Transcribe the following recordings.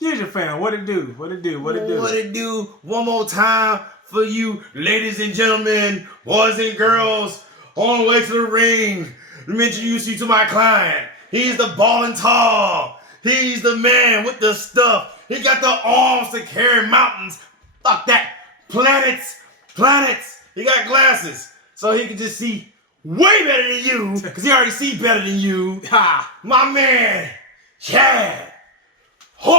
Here's your fan. What it do? What it do? What it do? What it do? One more time for you, ladies and gentlemen, boys and girls, on the way to the ring. Let me introduce you to my client. He's the ball and tall. He's the man with the stuff. He got the arms to carry mountains. Fuck that. Planets. He got glasses, so he can just see way better than you, because he already see better than you. Ha! My man, Chad Horse!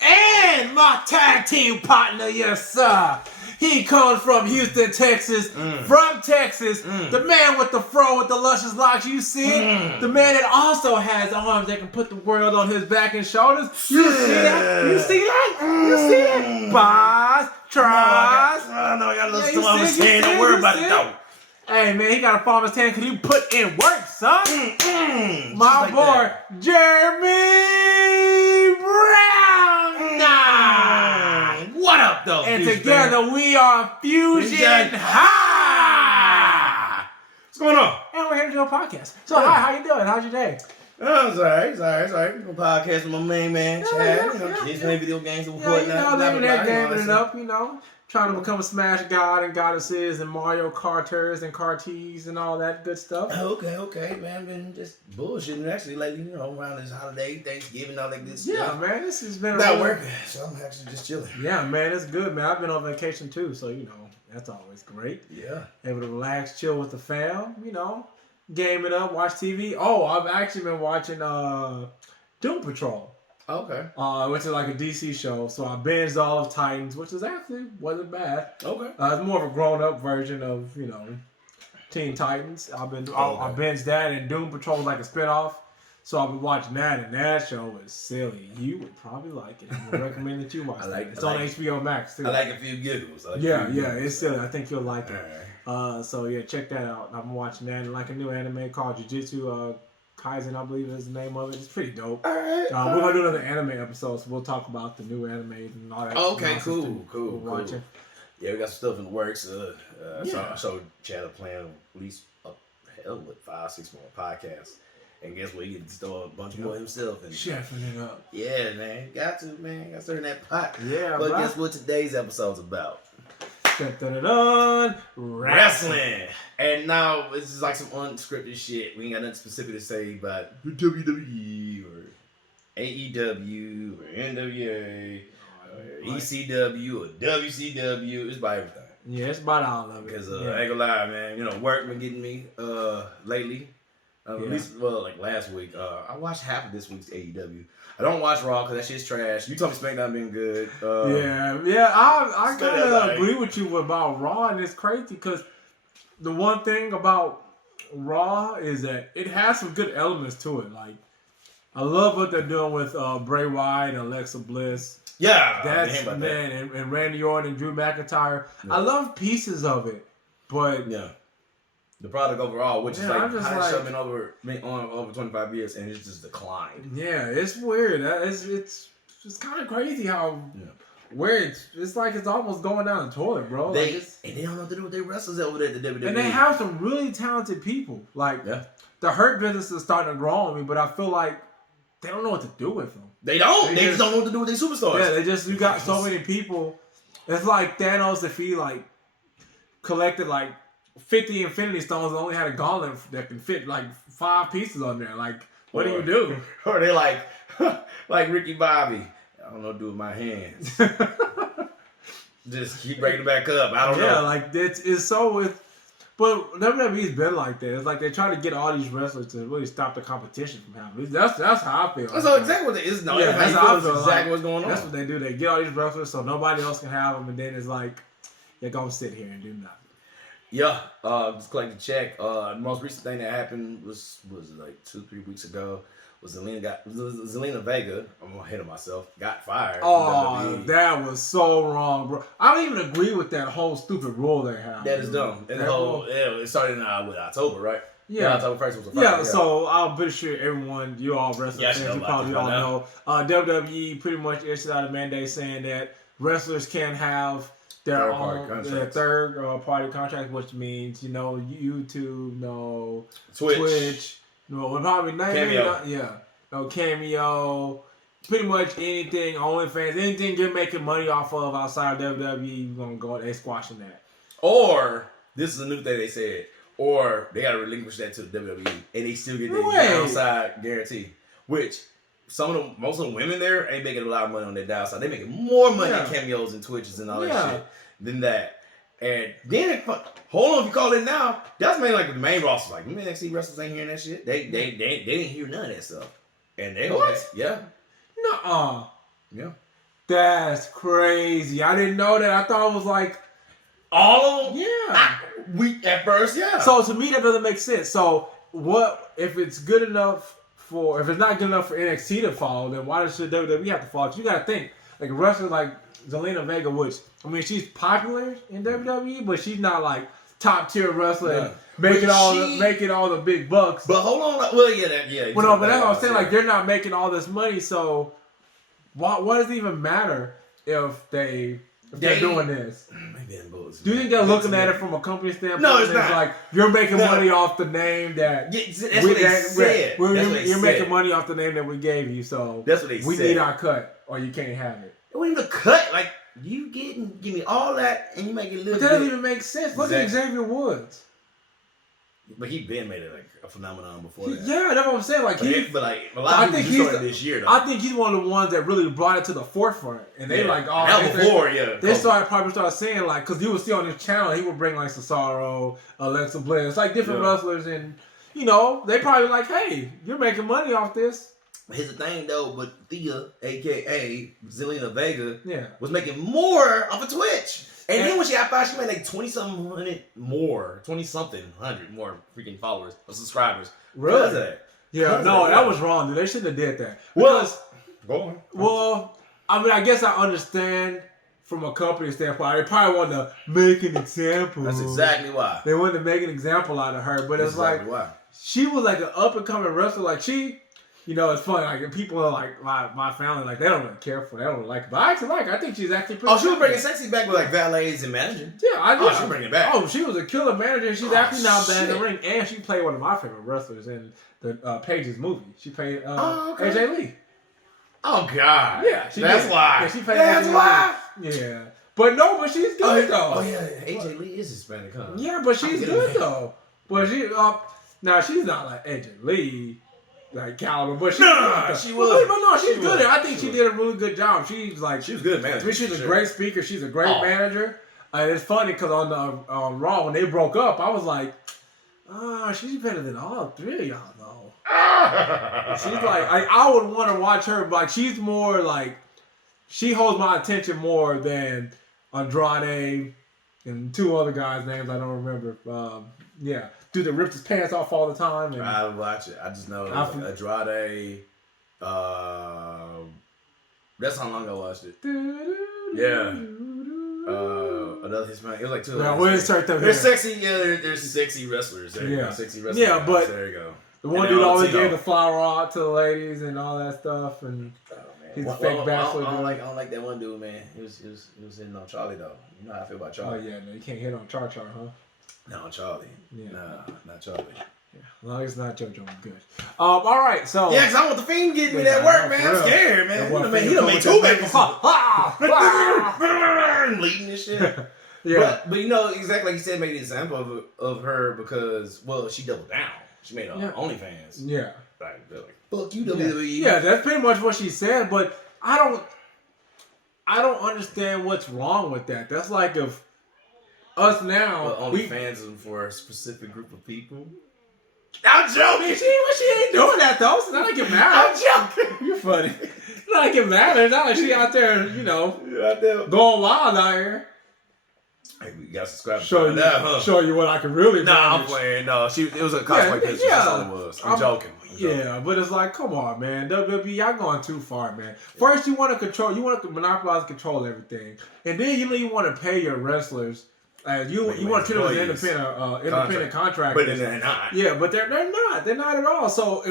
And my tag team partner, yes sir. He comes from Houston, Texas. From Texas. The man with the fro with the luscious locks, you see? The man that also has arms that can put the world on his back and shoulders. You see that? You see that? You see that? Boss, tries. I know I got a little stuff on his hand. Don't worry about it though. Hey man, he got a farmer's hand because he put in work, son. My like boy, that. Jeremy Brown. What up though? And together we are Fusion High. What's going on? And we're here to do a podcast. So hi, how you doing? How's your day? Oh, it's alright. I'm podcast with my main man, Chad. He's playing video games and whatnot. Living that gaming it up, trying to become a Smash God and Goddesses and Mario Karters and Karties and all that good stuff. Okay, man. Been just bullshitting actually lately, around this holiday, Thanksgiving, all that good stuff. Yeah, man, this has been not working, so I'm actually just chilling. Yeah, man, it's good, man. I've been on vacation too, so that's always great. Yeah. Able to relax, chill with the fam, game it up, watch TV. Oh, I've actually been watching Doom Patrol. Okay. Which is like a DC show. So I binged all of Titans, which is actually wasn't bad. Okay. It's more of a grown-up version of, Teen Titans. I binged that, and Doom Patrol is like a spinoff. So I've been watching that, and that show is silly. You would probably like it. I would recommend that you watch it. It's on HBO Max, too. I like a few giggles. It's silly. I think you'll like it. Right. So yeah, check that out. I've been watching that, and like a new anime called Jujutsu Kaisen, I believe is the name of it. It's pretty dope. All right. We're gonna do another anime episode, so we'll talk about the new anime and all that. Okay, cool. Watching. Yeah, we got some stuff in the works. So I showed Chad a plan at least 5-6 more podcasts. And guess what? He get to start a bunch more himself. And chefing it up. Yeah, man. Got to, man. Got to turn that pot. Yeah, but guess what today's episode's about? Wrestling. And now this is like some unscripted shit. We ain't got nothing specific to say about WWE or AEW or NWA or ECW or WCW. It's about everything. Yeah, it's about all of it. Because I ain't gonna lie, man. Work been getting me lately. At least, like last week. I watched half of this week's AEW. I don't watch Raw because that shit's trash. You told me SmackDown been good. I kind of agree with you about Raw, and it's crazy because the one thing about Raw is that it has some good elements to it. Like, I love what they're doing with Bray Wyatt and Alexa Bliss. Yeah, that's man, and Randy Orton and Drew McIntyre. Yeah. I love pieces of it, but the product overall, which is like hottest show been over 25 years, and it's just declined. Yeah, it's weird. It's kind of crazy how where it's like it's almost going down the toilet, bro. And they don't know what to do with their wrestlers over there at the WWE. And they have some really talented people. Like the Hurt business is starting to grow on me, but I feel like they don't know what to do with them. They don't. They just don't know what to do with their superstars. Yeah, you got so many people. It's like Thanos if he collected 50 Infinity Stones and only had a gauntlet that can fit 5 pieces on there. Like, what do you do? Or they like Ricky Bobby. I don't know what to do with my hands. Just keep bringing it back up. I don't know. Yeah, it's so with. But WWE's been like that. It's like they try to get all these wrestlers to really stop the competition from happening. That's how I feel. That's exactly what it is. No, that's how I feel. Exactly what's going on. That's what they do. They get all these wrestlers so nobody else can have them, and then it's like they're gonna sit here and do nothing. Yeah, just collect the check. The most recent thing that happened was like 2-3 weeks ago. Was Zelina Vega? I'm ahead of myself. Got fired. Oh, that was so wrong, bro. I don't even agree with that whole stupid rule they have. That is dumb. And it started in October, right? Yeah. October 1st was a Friday. Yeah, so I'm pretty sure everyone, you all wrestling Yeah, I fans, know you about probably this all by know. WWE pretty much issued out a mandate saying that wrestlers can't have their Third-party own contracts. party contract, which means YouTube, no Twitch. no probably not Cameo. no Cameo. Pretty much anything, OnlyFans, anything you're making money off of outside of WWE, you're gonna go. They squashing that. Or this is a new thing they said. Or they gotta relinquish that to the WWE, and they still get their downside guarantee. Which most of the women there ain't making a lot of money on their downside. They making more money in cameos and Twitches and all that shit than that. And then hold on, if you call it now, that's mainly like the main roster. Like NXT wrestlers ain't hearing that shit. They didn't hear none of that stuff. And they yeah. Nuh-uh. Yeah. That's crazy. I didn't know that. I thought it was like all of them. Yeah. At first, yeah. So to me, that doesn't make sense. So what if it's good enough for? If it's not good enough for NXT to follow, then why should WWE have to follow? Because you got to think like a wrestler like Zelina Vega, which I mean, she's popular in WWE, but she's not like top tier wrestler and making all the big bucks. But hold on, well, yeah. Well, no, but that's what I'm saying. Like they're not making all this money, so what does it even matter if they're doing this? Do you think they're looking at it from a company standpoint? No, it's not. Like you're making money off the name that that's what they said. You're making money off the name that we gave you, so that's what they said. We need our cut, or you can't have it. It wasn't even a cut. Like you give me all that, and you make it a little. But that doesn't even make sense. Look at Xavier Woods. But he been made it like a phenomenon before that. Yeah, that's what I'm saying. Like a lot of people just started this year. Though. I think he's one of the ones that really brought it to the forefront, and they They probably started saying like, because you would see on his channel, he would bring like Cesaro, Alexa Bliss, like different wrestlers, and they probably like, hey, you're making money off this. Here's the thing though, but Thea, aka Zelina Vega, was making more off of Twitch. And then when I thought she made like 20-something hundred more freaking followers or subscribers. Really? Because of that. Yeah, that was wrong, dude. They shouldn't have did that. Go on. Well, I mean, I guess I understand from a company standpoint. They probably wanted to make an example. That's exactly why. They wanted to make an example out of her, but it's like why. She was like an up and coming wrestler. Like she. It's funny. Like people are like my family, like they don't really care for. They don't really like her. But I actually like her. I think she's actually pretty. Oh, she was bringing sexy back with like valets and managing. Yeah, she was bringing it back. Oh, she was a killer manager. She's actually now back in the ring, and she played one of my favorite wrestlers in the Paige's movie. She played AJ Lee. Oh God. Yeah, that's why. Yeah, she played. That's why. Yeah, but she's good though. Oh yeah, AJ Lee is Hispanic, huh? Yeah, but she's good though. But she now she's not like AJ Lee. Like caliber, but she was. But no, she's good. I think she did a really good job. She was good manager. I mean, she's a great speaker. She's a great manager. And it's funny because on Raw when they broke up, I was like, she's better than all three of y'all though. She's like, I would want to watch her, but like she's more like she holds my attention more than Andrade and two other guys' names I don't remember. Dude that rips his pants off all the time. And I watch it. I just know Andrade. That's how long I watched it. Yeah. Another Hispanic. It was like two. Yeah, we'll insert them. They're sexy. Yeah, they're sexy wrestlers. There you go. Sexy wrestlers. Yeah, but there you go. The one dude always gave the flower out to the ladies and all that stuff, and he's a fake bachelor. I don't like that one dude, man. He was hitting on Charlie though. You know how I feel about Charlie. Oh yeah, no, you can't hit on Char, huh? No, Charlie. Yeah. Nah, not Charlie. Yeah, as long as it's not JoJo, I'm good. All right, so because I want the Fiend getting me that work, man. I'm scared, man. He done made two babies. Leading this shit. Yeah, but exactly like you said, made the example of her because she doubled down. She made OnlyFans. Yeah, like fuck you, WWE. Yeah, that's pretty much what she said. But I don't understand what's wrong with that. That's like if us now OnlyFans is for a specific group of people. I'm joking. She ain't doing that though. So not like it matters. I'm joking. You're funny. It's not like it matters. Not like she out there, going wild out here. Hey, we got to subscribe. Show you what I can really. I'm playing. No, it was a cosplay picture. That's all it was. I'm joking. Yeah, but it's like, come on, man. WWE, y'all going too far, man. First, you want to monopolize and control everything, and then you want to pay your wrestlers You want to treat them as independent contractors. But they're not. Yeah, but they're not. They're not at all. So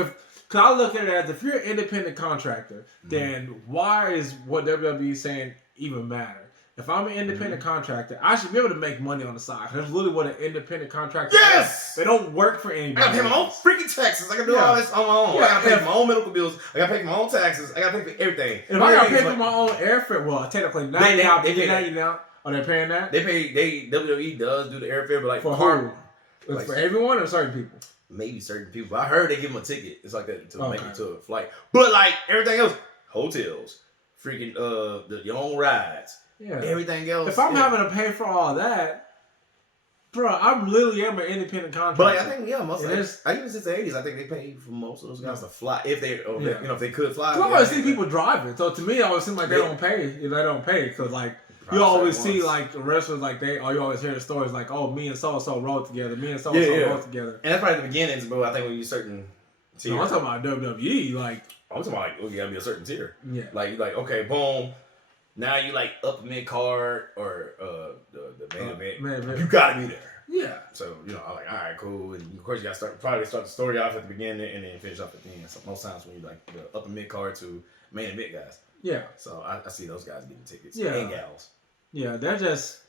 cause I look at it as if you're an independent contractor, then why is what WWE is saying even matter? If I'm an independent contractor, I should be able to make money on the side. That's really what an independent contractor Yes! does. They don't work for anybody. I gotta pay my own freaking taxes. I gotta do all this on my own. Yeah, I gotta pay for my own medical bills. I gotta pay for my own taxes. I gotta pay for everything. If I gotta pay for my own airfare, well, technically now they pay now. Are they paying that? WWE does do the airfare, but like for who? Like, for everyone or certain people? Maybe certain people. I heard they give them a ticket. It's like that to make it to a flight. But like everything else, hotels, freaking your own rides. Yeah. Everything else. If I'm having to pay for all that, bro, I'm literally am an independent contractor. But like, I think even since the 80s, I think they paid for most of those guys to fly if they if they could fly. I always see people driving, so to me, it always seems like they don't pay. If they don't pay, because like you always see like wrestlers like you always hear the stories like, oh, me and so and so rode together, me and so and so rode together, and that's probably the beginnings. But I think when you certain tier, no, I'm talking about WWE, like I'm talking about you gotta be a certain tier. Yeah, like okay, boom. Now you like up mid card or the main event. You gotta be there. Yeah. So I'm like, all right, cool. And of course you gotta start the story off at the beginning and then finish off at the end. So most times when you like the upper mid card to main event guys. Yeah. So I see those guys getting tickets. Yeah. And gals. Yeah, that's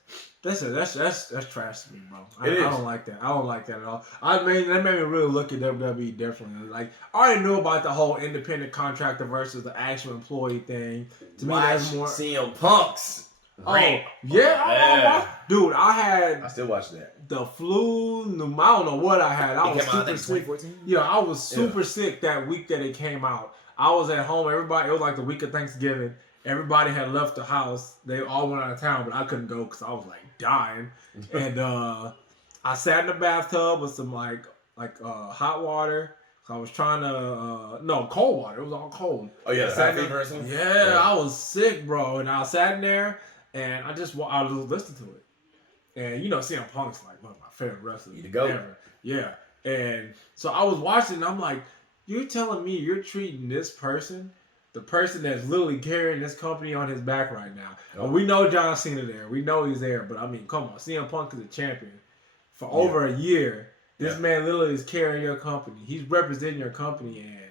trash to me, bro. I don't like that. I don't like that at all. That made me really look at WWE differently. Like I already knew about the whole independent contractor versus the actual employee thing. To me, that's more CM Punk's. Dude, I still watch that. The flu. I don't know what I had. I was super sick. 2014? Yeah, I was super sick that week that it came out. I was at home. Everybody, it was like the week of Thanksgiving. Everybody had left the house. They all went out of town, but I couldn't go because I was like dying. And I sat in the bathtub with some like hot water. So I was trying to cold water. It was all cold. Oh yeah, fever or something. Yeah, I was sick, bro. And I sat in there and I was listening to it. And CM Punk's like one of my favorite wrestlers ever. Yeah. And so I was watching and I'm like, you're telling me you're treating this person, the person that's literally carrying this company on his back right now. Oh. And we know John Cena there. We know he's there. But I mean, come on. CM Punk is a champion for over a year. This man literally is carrying your company. He's representing your company. And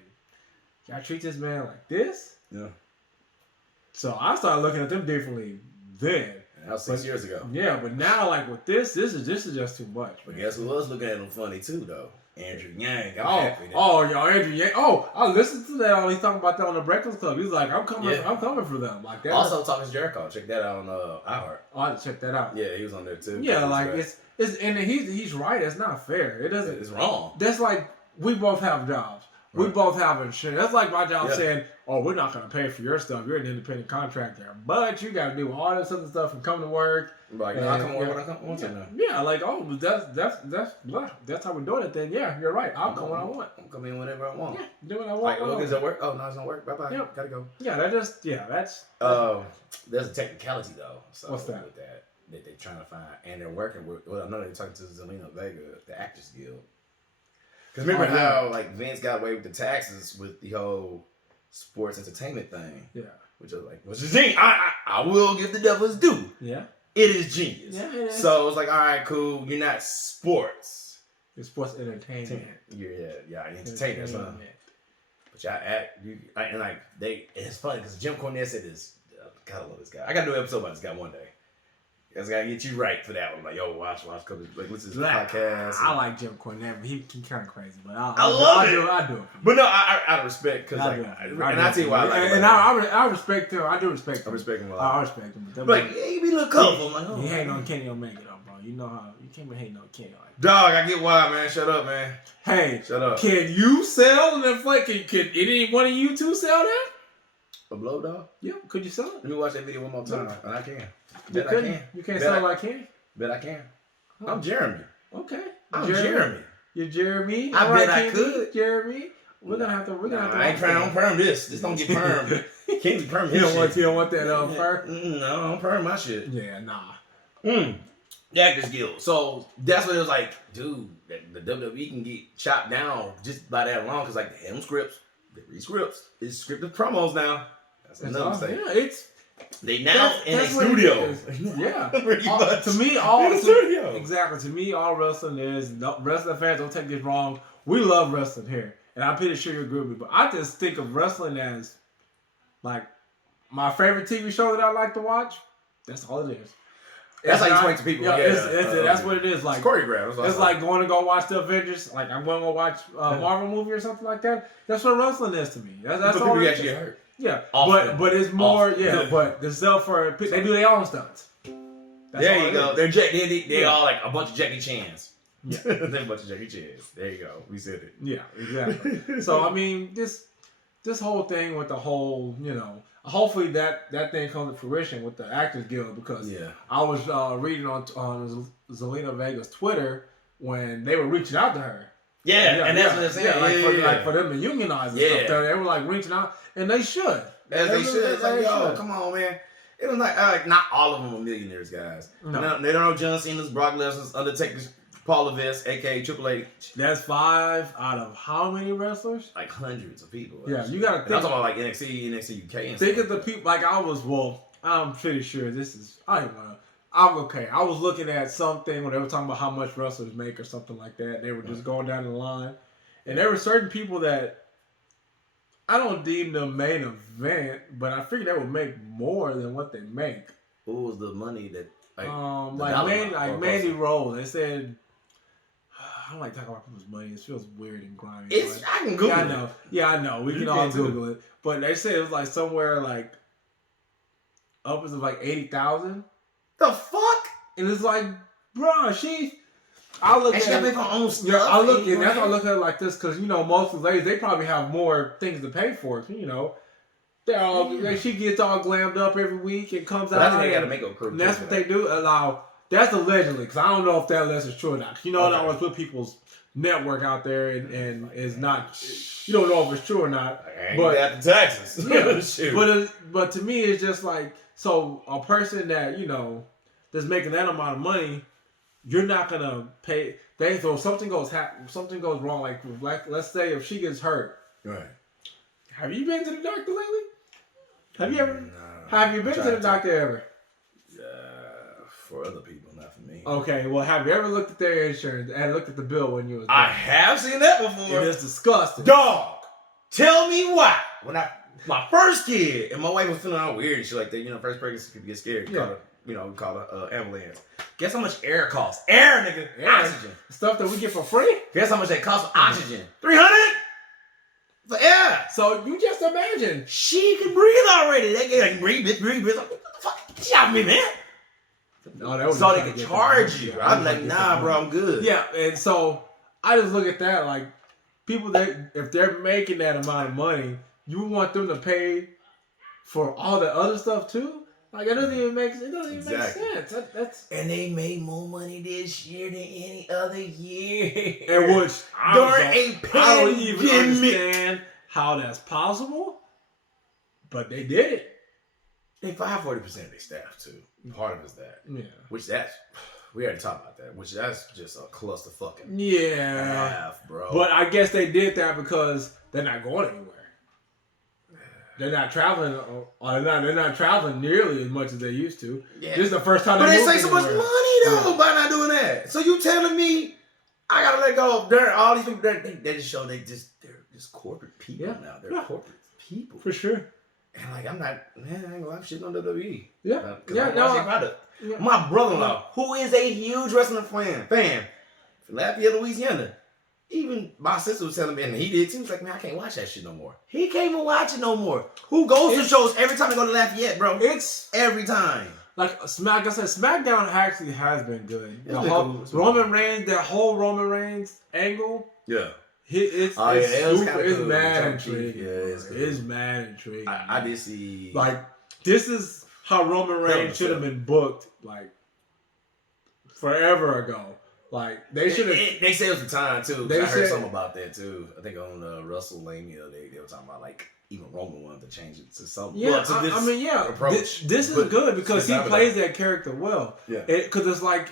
y'all treat this man like this? Yeah. So I started looking at them differently then. That was 6 years ago. Yeah, but now like with this is just too much. But guess who was looking at him funny too though? Andrew Yang. Y'all, Andrew Yang. Oh, I listened to that. He's talking about that on the Breakfast Club. He's like, I'm coming for them. Like that. Also, talking to Jericho. Check that out on iHeart. Oh, I had to check that out. Yeah, he was on there too. Yeah, like it's and he's right. It's not fair. It doesn't. It's wrong. That's like we both have jobs. Right. We both have insurance. That's like my job saying, "Oh, we're not going to pay for your stuff. You're an independent contractor, but you got to do all this other stuff and come to work." Like, I come to work when I want to now. Yeah, like that's how we're doing it. Then you're right. I'll come when I want. I'm coming in whenever I want. Yeah, do what I want. Like, look, does it work? Oh, no, it's not work. Bye bye. Yep. Gotta go. Yeah, that's. There's a technicality though. So what's that? With that they're trying to find, and they're working with. Well, I know they're talking to Zelina Vega, the Actors Guild. Because remember how like Vince got away with the taxes with the whole sports entertainment thing? Yeah. Which is genius. I will give the devil his due. Yeah. It is genius. Yeah, it is. So it's like, all right, cool. You're not sports. You're sports entertainment. Yeah, entertainers, huh? But y'all act, and like it's funny because Jim Cornette said this. God, I love this guy. I got to do an episode about this guy one day. I gotta get you right for that one. Like, yo, watch, couple, like, what's his podcast? I like Jim Cornette, but he kind of crazy. But I love it. I do it. But no, I respect because like, and I tell you why. I respect him. I do respect him. I respect him a lot. I respect him. But like, he be a little colorful. Like, he ain't on Kenny Omega though, bro. You know how you can't be hating on Kenny. Dog, I get why, man. Shut up, man. Hey, shut up. Can you sell an inflation? Can any one of you two sell that? A blow dog? Yeah. Could you sell it? Let me watch that video one more time, and I can. Bet I can. You can't sell like Kenny? Bet I can. I'm Jeremy. Okay. I'm Jeremy. You're Jeremy. I bet I could. Jeremy. We're gonna have to. I ain't trying to perm this. This don't get perm. Can't be perm. You don't want that perm? No, I don't perm my shit. Yeah, nah. The Actors Guild. So that's what it was like, dude. The WWE can get chopped down just by that long because like the scripts, they read scripts. It's scripted promos now. That's another thing. Yeah, They now in a That's what it studio. is. Yeah. Pretty much. To me, in a studio. exactly. To me, all wrestling is. No, wrestling fans, don't take this wrong. We love wrestling here, and I'm pretty sure you agree with me. But I just think of wrestling as like my favorite TV show that I like to watch. That's all it is. That's how you explain to people. Yeah, that's what it is. Like it's choreographed. It's like going to go watch the Avengers. Like I'm going to go watch a Marvel movie or something like that. That's what wrestling is to me. That's all. People actually get hurt. Yeah, Often. but it's more. Often. Yeah, but the stuff for they do their own stunts. That's there all you go. is. They all like a bunch of Jackie Chans. Yeah. They're a bunch of Jackie Chans. There you go. We said it. Yeah, exactly. So I mean, this whole thing with the whole, hopefully that thing comes to fruition with the Actors Guild, because I was reading on Zelina Vega's Twitter when they were reaching out to her. And that's what I'm saying. Like for them to unionize and stuff. They were like reaching out, and they should. As they should. It's like, yo, come on, man. It was like not all of them are millionaires, guys. No. They don't know John Cena's, Brock Lesnar's, Undertaker's, Paul Levesque, aka Triple H. That's 5 out of how many wrestlers? Like hundreds of people. Yeah, you gotta think. I'm talking about like NXT UK and think stuff of the people. Like I'm pretty sure this is. I don't know. I'm okay. I was looking at something when they were talking about how much wrestlers make or something like that. They were just going down the line, and there were certain people that I don't deem them main event, but I figured they would make more than what they make. What was the money that? Mandy Rose. They said. I don't like talking about people's money. It feels weird and grimy. I can Google it. Yeah, I know. We can all Google it. But they said it was like somewhere like upwards of like 80,000. The fuck? And it's like, bro, I look at her own stuff. Yeah, I look at that's why I look at it like this, because most of the ladies, they probably have more things to pay for. They're all she gets all glammed up every week and comes out. I think they got to make a crew. And that's what they do. That's allegedly, because I don't know if that list is true or not. I don't want to put people's network out there and is not. You don't know if it's true or not. But that to Texas. Yeah. But to me, it's just like, so a person that that's making that amount of money, you're not gonna pay. So if something goes wrong, like let's say if she gets hurt. Right. Have you been to the doctor lately? Have you ever? Have you been to the doctor ever? For other people, not for me. Okay, well, have you ever looked at their insurance and looked at the bill when you was there? I have seen that before. And it's disgusting. Dog, tell me why. When my first kid, and my wife was feeling all weird and shit like that, first pregnancy people get scared. We call it ambulance. Guess how much air costs? Air, nigga. Oxygen. Stuff that we get for free? Guess how much that costs for oxygen? $300 for air. So you just imagine. She can breathe already. They get like, breathe. Like, what the fuck? She out me, man. No, so they can charge you. I'm like, nah, bro, I'm good. Yeah, and so I just look at that like people that if they're making that amount of money, you want them to pay for all the other stuff too. Like it doesn't even make sense. That's and they made more money this year than any other year. And which during a pandemic. I don't even understand how that's possible, but they did it. They fired 40% of their staff too. Part of it is that. Yeah. Which we already talked about that. Which that's just a clusterfucking half, bro. But I guess they did that because they're not going anywhere. They're not traveling. They're not traveling nearly as much as they used to. Yeah. This is the first time. But they save so much money though by not doing that. So you telling me I gotta let go of all these people? They just show they're just corporate people now. They're corporate people for sure. And like I'm not, man, I ain't gonna shit on WWE. Yeah, yeah. My brother-in-law, who is a huge wrestling fan from Lafayette, Louisiana. Even my sister was telling me, and he did too. He's like, man, I can't watch that shit no more. He can't even watch it no more. Who goes to shows every time they go to Lafayette, bro? It's every time. Like I said, SmackDown actually has been good. Roman Reigns, that whole Roman Reigns angle. Yeah. It's mad intriguing. Yeah, it's mad intriguing. I did see. Like, this is how Roman Reigns should have been booked, like, forever ago. Like, they should have. They said it was the time, too. I heard something about that, too. I think on WrestleMania, they were talking about, like, even Roman wanted to change it to something. Yeah, approach. This is good because he plays that character well. Yeah. Because it's like,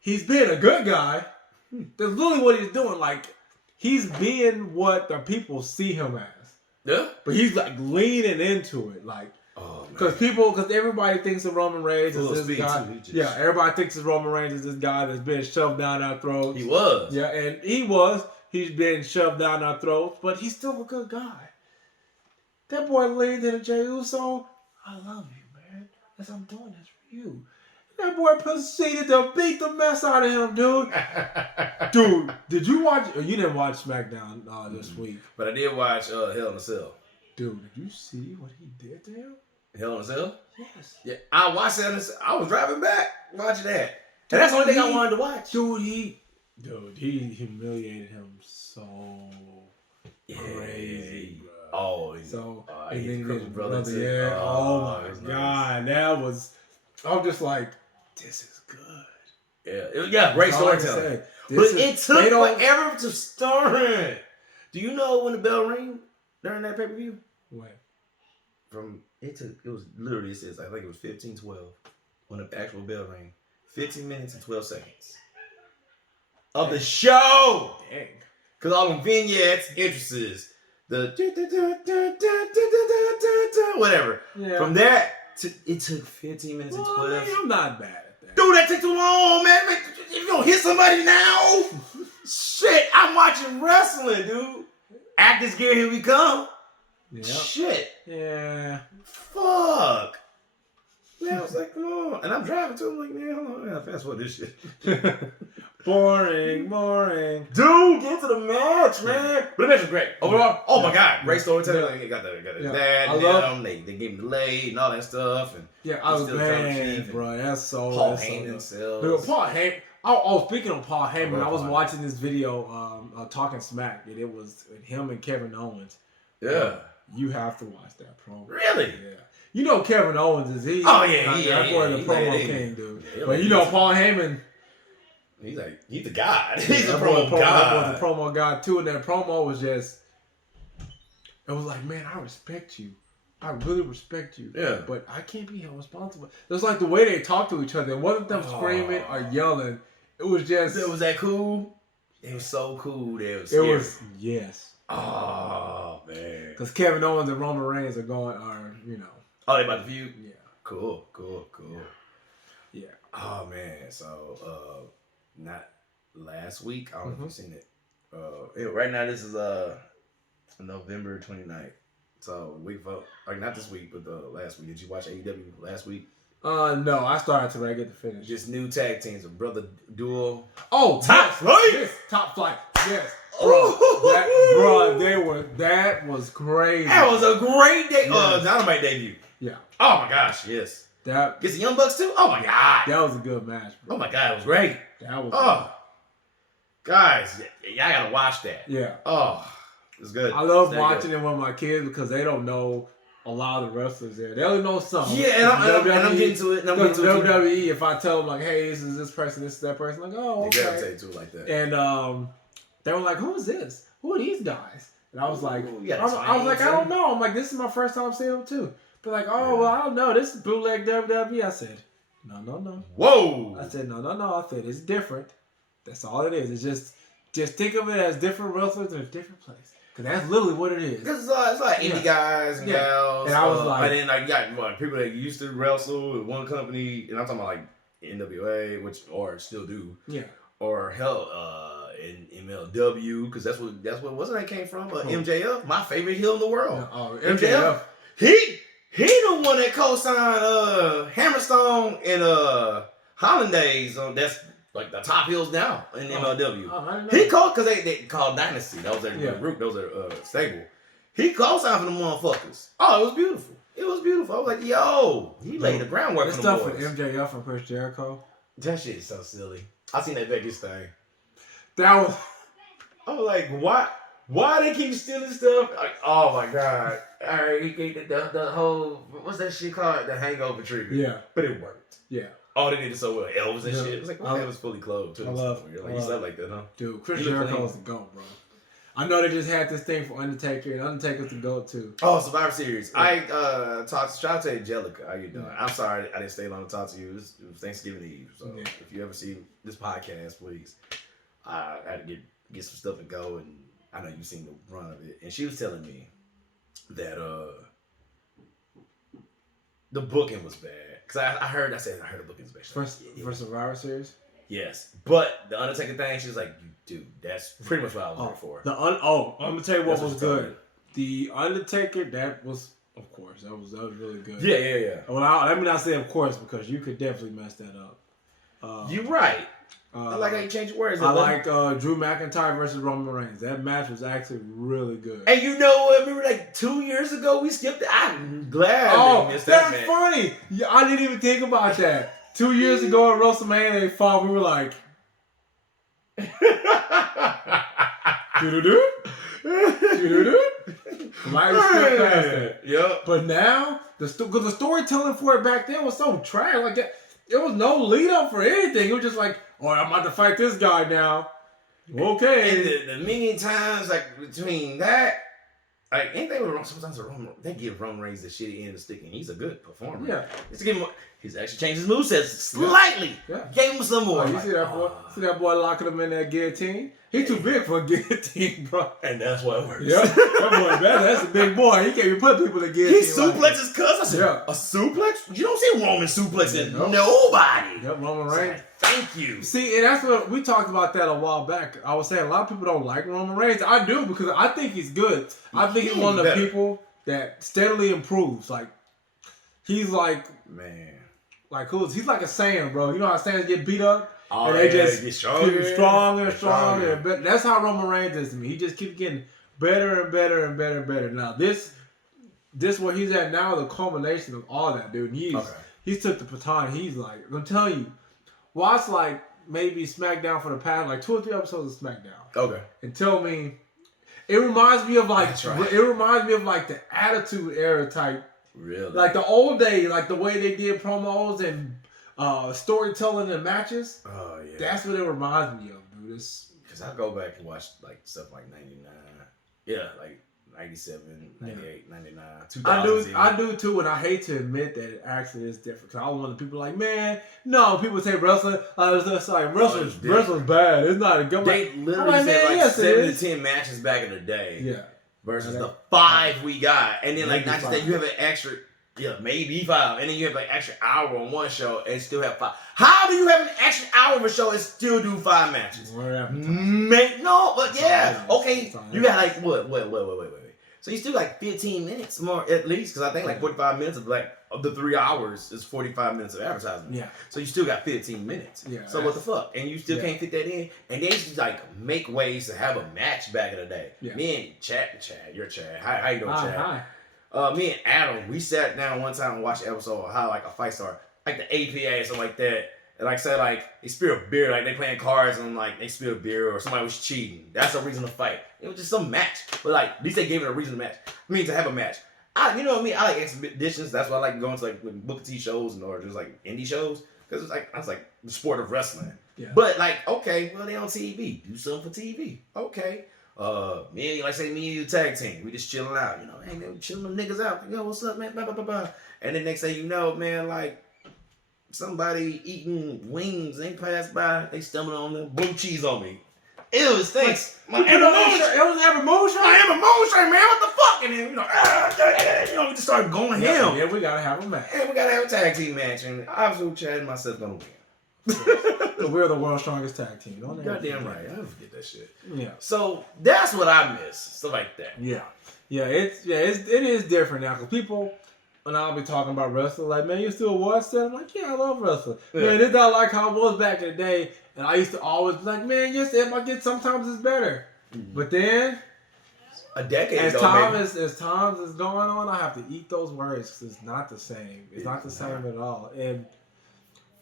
he's being a good guy. That's really what he's doing. Like, he's being what the people see him as. Yeah. But he's like leaning into it. Like, Oh, Because everybody thinks of Roman Reigns as this guy. Too, Yeah, everybody thinks of Roman Reigns as this guy that's been shoved down our throats. He was. Yeah, and he was. He's been shoved down our throats, but he's still a good guy. That boy leaned in Jey Uso. I love you, man. As I'm doing this for you. That boy proceeded to beat the mess out of him, dude. Dude, did you watch? You didn't watch SmackDown this week, but I did watch Hell in a Cell. Dude, did you see what he did to him? Hell in a Cell? Yes. Yeah, I watched that. I was driving back watching that, and that's the only thing I wanted to watch. Dude, he humiliated him so crazy, bro. Oh, so and then his brother. Yeah. Oh my God, that was. I'm just like, this is good. Yeah, great storytelling. But it took forever to start. Do you know when the bell rang during that pay-per-view? When? It was literally, it says, I think it was 15:12 when the actual bell rang. 15 minutes and 12 seconds of the show. Dang. Because all them vignettes, entrances, the whatever. Yeah. From that, it took 15 minutes and 12. Man, I'm not bad at that. Dude, that takes too long, man. If you don't hit somebody now, shit, I'm watching wrestling, dude. Actors gear, here we come. Yep. Shit. Yeah. Fuck. Man, I was like, come on. And I'm driving too. I'm like, man, hold on. I gotta fast forward this shit. Boring. Dude, get to the match, man. But the match was great. Overall, oh my God. Great storytelling. They got that. I love them. They gave him the lay and all that stuff. And I was mad, bro. That's so. Paul Heyman himself. Dude, Paul Heyman. Oh, speaking of Paul Heyman, I was watching this video, Talking Smack, and it was him and Kevin Owens. Yeah. You have to watch that promo. Really? Yeah. You know Kevin Owens is he? Oh yeah, that boy the promo king, dude. But you know Paul Heyman. He's the god. He's the promo god. That was the promo god too, and that promo was just. It was like, man, I respect you. I really respect you. Yeah. But I can't be held responsible. It was like the way they talked to each other. It wasn't them screaming or yelling. It was just. Was that cool? It was so cool. It was yes. Oh man. Because Kevin Owens and Roman Reigns are you know. Oh, they about to feud? Yeah. Cool. Yeah. Oh man. So not last week. I don't know if you've seen it. Right now this is November 29th. So week for not this week, but the last week. Did you watch AEW last week? No, I started to get to finish. Just new tag teams, a brother duel. Oh, Top Flight. Yes, Top Flight. Yes. That was crazy. That was a great day. Dynamite debut. Yeah. Oh my gosh, yes. That gets the Young Bucks too. Oh my God. That was a good match, bro. Oh my God, it was great. That was. Oh, guys, y'all gotta watch that. Yeah. Oh, it's good. I love watching it with my kids because they don't know a lot of the wrestlers there. They only know some. Yeah, and I'm getting to it. WWE, if I tell them like, hey, this is this person, this is that person, like, oh, okay. They gravitate to it like that. And they were like, who is this? Who are these guys? And I was like, I don't know. I'm like, this is my first time seeing them too. But like, well, I don't know. This is bootleg WWE. I said, no. Whoa. I said, no. I said, it's different. That's all it is. It's just think of it as different wrestlers in a different place. Because that's literally what it is. Because it's like indie guys and gals. And I was like... And then you got people that used to wrestle with one company. And I'm talking about like NWA, or still do. Yeah. Or hell, in MLW, because that's what wasn't that came from. MJF, my favorite heel in the world. MJF. He the one that co-signed Hammerstone and Hollandaise. That's like the top heels now in MLW. He called because they called Dynasty. That was their group. That was their stable. He co-signed for them motherfuckers. Oh, it was beautiful. It was beautiful. I was like, yo, he laid the groundwork for the stuff boys. with MJF and Chris Jericho. That shit is so silly. I seen that Vegas thing. That was. I was like, why they keep stealing stuff? Like, oh my God. All right, he gave the whole, what's that shit called? The hangover treatment. Yeah. But it worked. Yeah. Oh, they did it so well. Elves and shit. It was like, it was fully clothed too. I love you slept like that, huh? Dude, Chris Jericho's the GOAT, bro. I know they just had this thing for Undertaker, and Undertaker's the GOAT too. Oh, Survivor Series. Yeah. I talked to Angelica. How you doing? I'm sorry I didn't stay long to talk to you. It was Thanksgiving Eve. So if you ever see this podcast, please. I had to get some stuff and go, and I know you've seen the run of it. And she was telling me that the booking was bad. Because I heard the booking was bad. For Survivor Series? Yes. But the Undertaker thing, she was like, dude, that's pretty much what I was looking for. I'm gonna tell you what was good. Me. The Undertaker, that was, of course, that was really good. Yeah. Well, let me not say of course, because you could definitely mess that up. You're right. I like how you change your words. I like Drew McIntyre versus Roman Reigns. That match was actually really good. And you know what? Remember, like 2 years ago, we skipped it. I'm glad they missed that match. That's funny. Yeah, I didn't even think about that. 2 years ago at WrestleMania, they fought. We were like, do-do-do, do-do-do. Might have skipped past that. Yep. But now, because the storytelling for it back then was so trash. Like that, there was no lead up for anything. It was just like, oh, I'm about to fight this guy now. Okay. And the many times, like, between that, like, anything with Roman, sometimes they give Roman Reigns the shitty end of the stick, and he's a good performer. Yeah. He's actually changed his moveset slightly. Yeah. Gave him some more. Oh, you see that boy? See that boy locking him in that guillotine? He too big for a guillotine, bro. And that's what it works. Yeah. That boy, that's a big boy. He can't even put people in guillotine. He suplexes cuz. I said, a suplex? You don't see Roman suplexing nobody. Yep, Roman Reigns. Thank you. See, and that's what we talked about that a while back. I was saying a lot of people don't like Roman Reigns. I do, because I think he's good. I think he's one of the people that steadily improves. Like, he's like, man. Like he's like a Saiyan, bro. You know how Saiyans get beat up? Oh, and they just get stronger and stronger. But that's how Roman Reigns is to me. He just keeps getting better and better and better and better. Now this where he's at now, the culmination of all that, dude. He took the baton. He's like, I'm telling you, watch like maybe SmackDown for the past like 2 or 3 episodes of SmackDown. Okay. And tell me, it reminds me of like it reminds me of like the Attitude Era type. Really? Like the old days, like the way they did promos and storytelling and matches. Oh, yeah. That's what it reminds me of, dude. Because I go back and watch like stuff like 99. Yeah, like 97, 98, 99, 2000. I do too, and I hate to admit that it actually is different. Because I want the people like, man, no, people say wrestling, it's like wrestling's bad. It's not a good. They literally said like 7 to 10 matches back in the day. Yeah. Versus the 5 we got. And then like not just that, you have an extra, maybe 5. And then you have like extra hour on one show and still have 5. How do you have an extra hour of a show and still do 5 matches? No, but yeah. Okay. You got like wait. So you still like 15 minutes more at least, because I think like 45 minutes of the 3 hours is 45 minutes of advertisement. Yeah. So you still got 15 minutes. Yeah. So what the fuck? And you still can't fit that in. And they just like make ways to have a match back in the day. Yeah. Me and Chad, you're Chad. How you doing, Chad? Hi. Me and Adam, we sat down one time and watched an episode of how like a fight star, like the APA and stuff like that. And like say like they spilled beer, like they playing cards and like they spilled beer or somebody was cheating. That's a reason to fight. It was just some match. But like at least they gave it a reason to match. I mean to have a match. You know what I mean? I like exhibitions. That's why I like going to like Booker T shows or just like indie shows. Because it's like, that's like the sport of wrestling. Yeah. But like, okay, well they on TV. Do something for TV. Okay. Me and you tag team. We just chilling out. You know, hey man, we chilling them niggas out. You know, what's up, man? Blah, blah, blah, blah. And then next thing you know, man, like somebody eating wings, they pass by, they stumble on the blue cheese on me. It was thanks. My Amber Moonshine. It was Amber Moonshine. My Amber Moonshine, man. What the fuck? And then we just started going him. Yeah, we gotta have a match. Yeah, we gotta have a tag team match, and obviously Chad and myself gonna win. We're the world's strongest tag team. Goddamn right. I don't forget that shit. Yeah. So that's what I miss. Stuff like that. Yeah. It is different now because people. And I'll be talking about wrestling, like, man, you still watch that? I'm like, yeah, I love wrestling. Yeah. Man, it's not like how it was back in the day. And I used to always be like, man, yes, if I get sometimes it's better. Mm-hmm. But then, a decade as ago, time is going on, I have to eat those words because it's not the same. It's not the same at all. And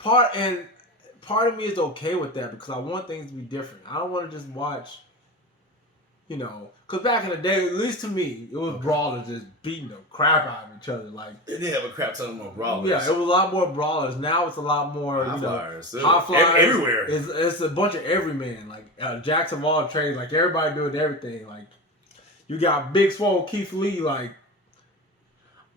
part of me is okay with that because I want things to be different. I don't want to just watch. You know, because back in the day, at least to me, it was brawlers just beating the crap out of each other. Like they did have a crap ton more brawlers. Yeah, it was a lot more brawlers. Now it's a lot more, high flyers everywhere. It's a bunch of everyman, like Jackson of all trades, like everybody doing everything. Like you got Big Swole, Keith Lee, like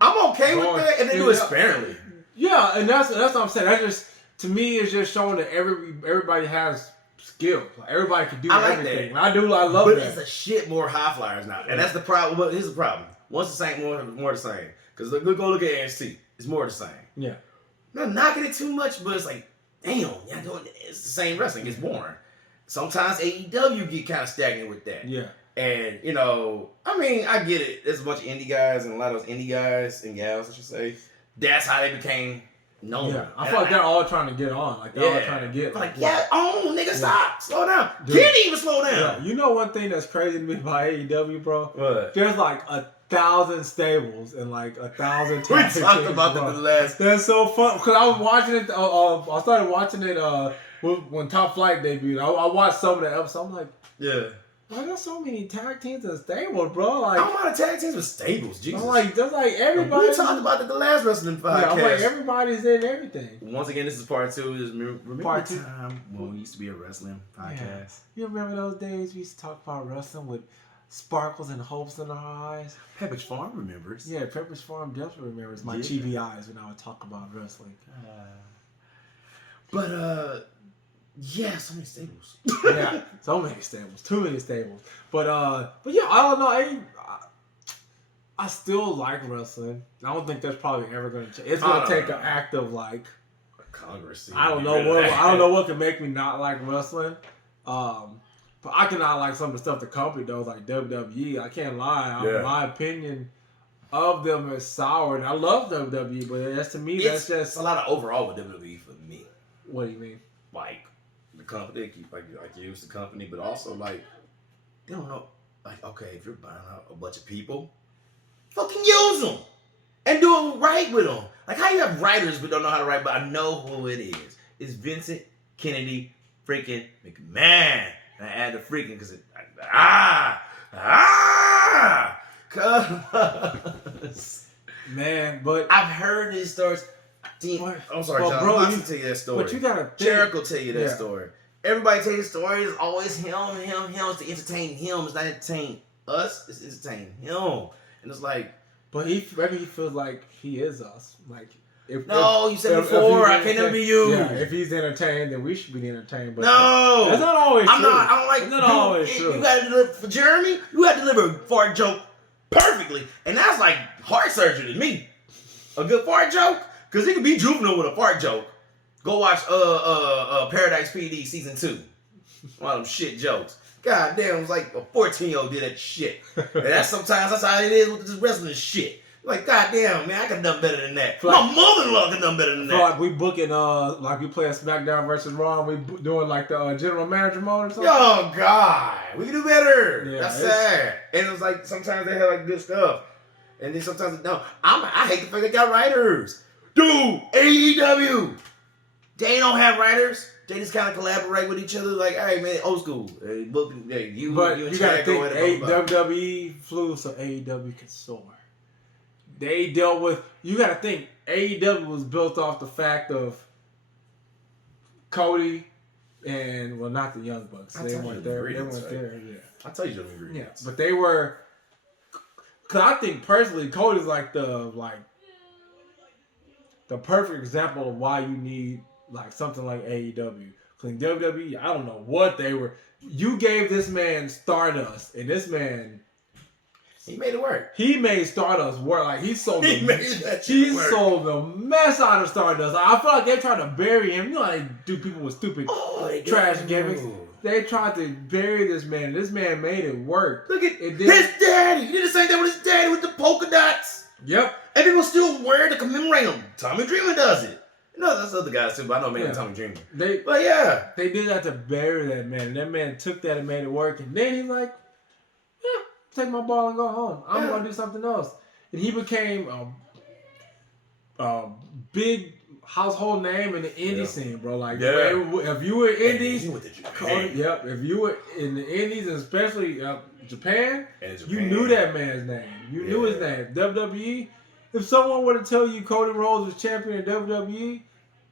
I'm okay with that, and they do it sparingly. Yeah, and that's what I'm saying. That's just to me, it's just showing that everybody has skills. Like everybody can do everything. I love that. But it's a shit more high flyers now. And that's the problem. But here's the problem. Once the same, more the same. Because go look at NXT. It's more the same. Yeah. Not knocking it too much, but it's like, damn, y'all doing it's the same wrestling. It's boring. Sometimes AEW get kind of stagnant with that. Yeah. And, you know, I mean, I get it. There's a bunch of indie guys and a lot of those indie guys and gals, I should say. That's how they became known. Yeah. I feel like they're all trying to get on. Like, they're all trying to get. Like, nigga, stop. Slow down. Dude. Can't even slow down. Yeah. You know one thing that's crazy to me about AEW, bro? What? There's like 1,000 stables and like 1,000 We talked about that the last. That's so fun. Because I was watching it, I started watching it when Top Flight debuted. I watched some of the episodes. I'm like, Yeah. why there's so many tag teams and stables, bro? Like, I'm out of tag teams with stables. Jesus. I'm like, there's like everybody. We talked about the last wrestling podcast. Yeah, I'm like, everybody's in everything. Once again, this is part 2. Remember Part the 2. time when we used to be a wrestling podcast? Yeah. You remember those days we used to talk about wrestling with sparkles and hopes in our eyes? Pepperidge Farm remembers. Yeah, Pepperidge Farm definitely remembers my Yeah. chibi eyes when I would talk about wrestling. But yeah, so many stables. Yeah, so many stables, too many stables. But yeah, I don't know. I still like wrestling. I don't think that's probably ever going to change. It's going to take an act of like Congress. I don't know what can make me not like wrestling. But I cannot like some of the stuff the company does, like WWE. I can't lie. My opinion of them is sour. And I love WWE, but that's to me, that's just a lot of overall with WWE for me. What do you mean? Like the company, they keep like use the company, but also like they don't know. Like, okay, if you're buying out a bunch of people, fucking use them and do it right with them. Like, how you have writers but don't know how to write? But I know who it is. It's Vincent Kennedy freaking McMahon. And I add the freaking because it cause man. But I've heard these stories. I'm sorry, John. bro, I'm tell you that story. But you gotta think. Jericho will tell you that story. Everybody tell you the story. It's always him. It's to entertain him. It's not entertain us. It's entertain him. And it's like, but maybe he feels like he is us. Like, you said before, I can't never be you. Yeah, if he's entertained, then we should be entertained. But no, that's not always true. I don't like. It's not always true. You gotta deliver for Jeremy. You gotta deliver a fart joke perfectly, and that's like heart surgery to me. A good fart joke, because he could be juvenile with a fart joke. Go watch Paradise PD season 2. One of them shit jokes. God damn, it was like a 14-year-old did that shit. And that's how it is with this wrestling shit. Like, god damn, man, I could have done better than that. My mother-in-law could have done better than that. Like we booking, like we playing SmackDown versus Raw, and we doing like the general manager mode or something. Oh god, we can do better. Yeah, that's sad. And it was like sometimes they have like good stuff, and then sometimes they don't. I hate the fact they got writers. Dude, AEW, they don't have writers. They just kind of collaborate with each other. Like, hey man, old school. Hey, book, hey, you gotta think WWE flew so AEW can soar. They dealt with. You gotta think AEW was built off the fact of Cody and not the Young Bucks. They weren't there. They weren't there. Yeah, I tell you the ingredients. Yeah, but they were. Cause I think personally, Cody's like the perfect example of why you need like something like AEW. Cause in WWE, I don't know what they were. You gave this man Stardust, and this man. He made it work. He made Stardust work. Like he sold the mess out of Stardust. Like, I feel like they tried to bury him. You know how they do people with stupid trash gimmicks. They tried to bury this man. This man made it work. Look at his daddy. He did the same thing with his daddy with the polka dots. Yep. And people still wear it to commemorate him. Tommy Dreamer does it. You know, that's other guys too, but I know man Tommy Dreamer. But yeah. They did that to bury that man. And that man took that and made it work. And then he's like, take my ball and go home. I'm going to do something else. And he became a big household name in the indie scene, bro. Like, if you were indies, if you were in the indies, and especially Japan, you knew that man's name. You knew his name. WWE, if someone were to tell you Cody Rhodes was champion in WWE,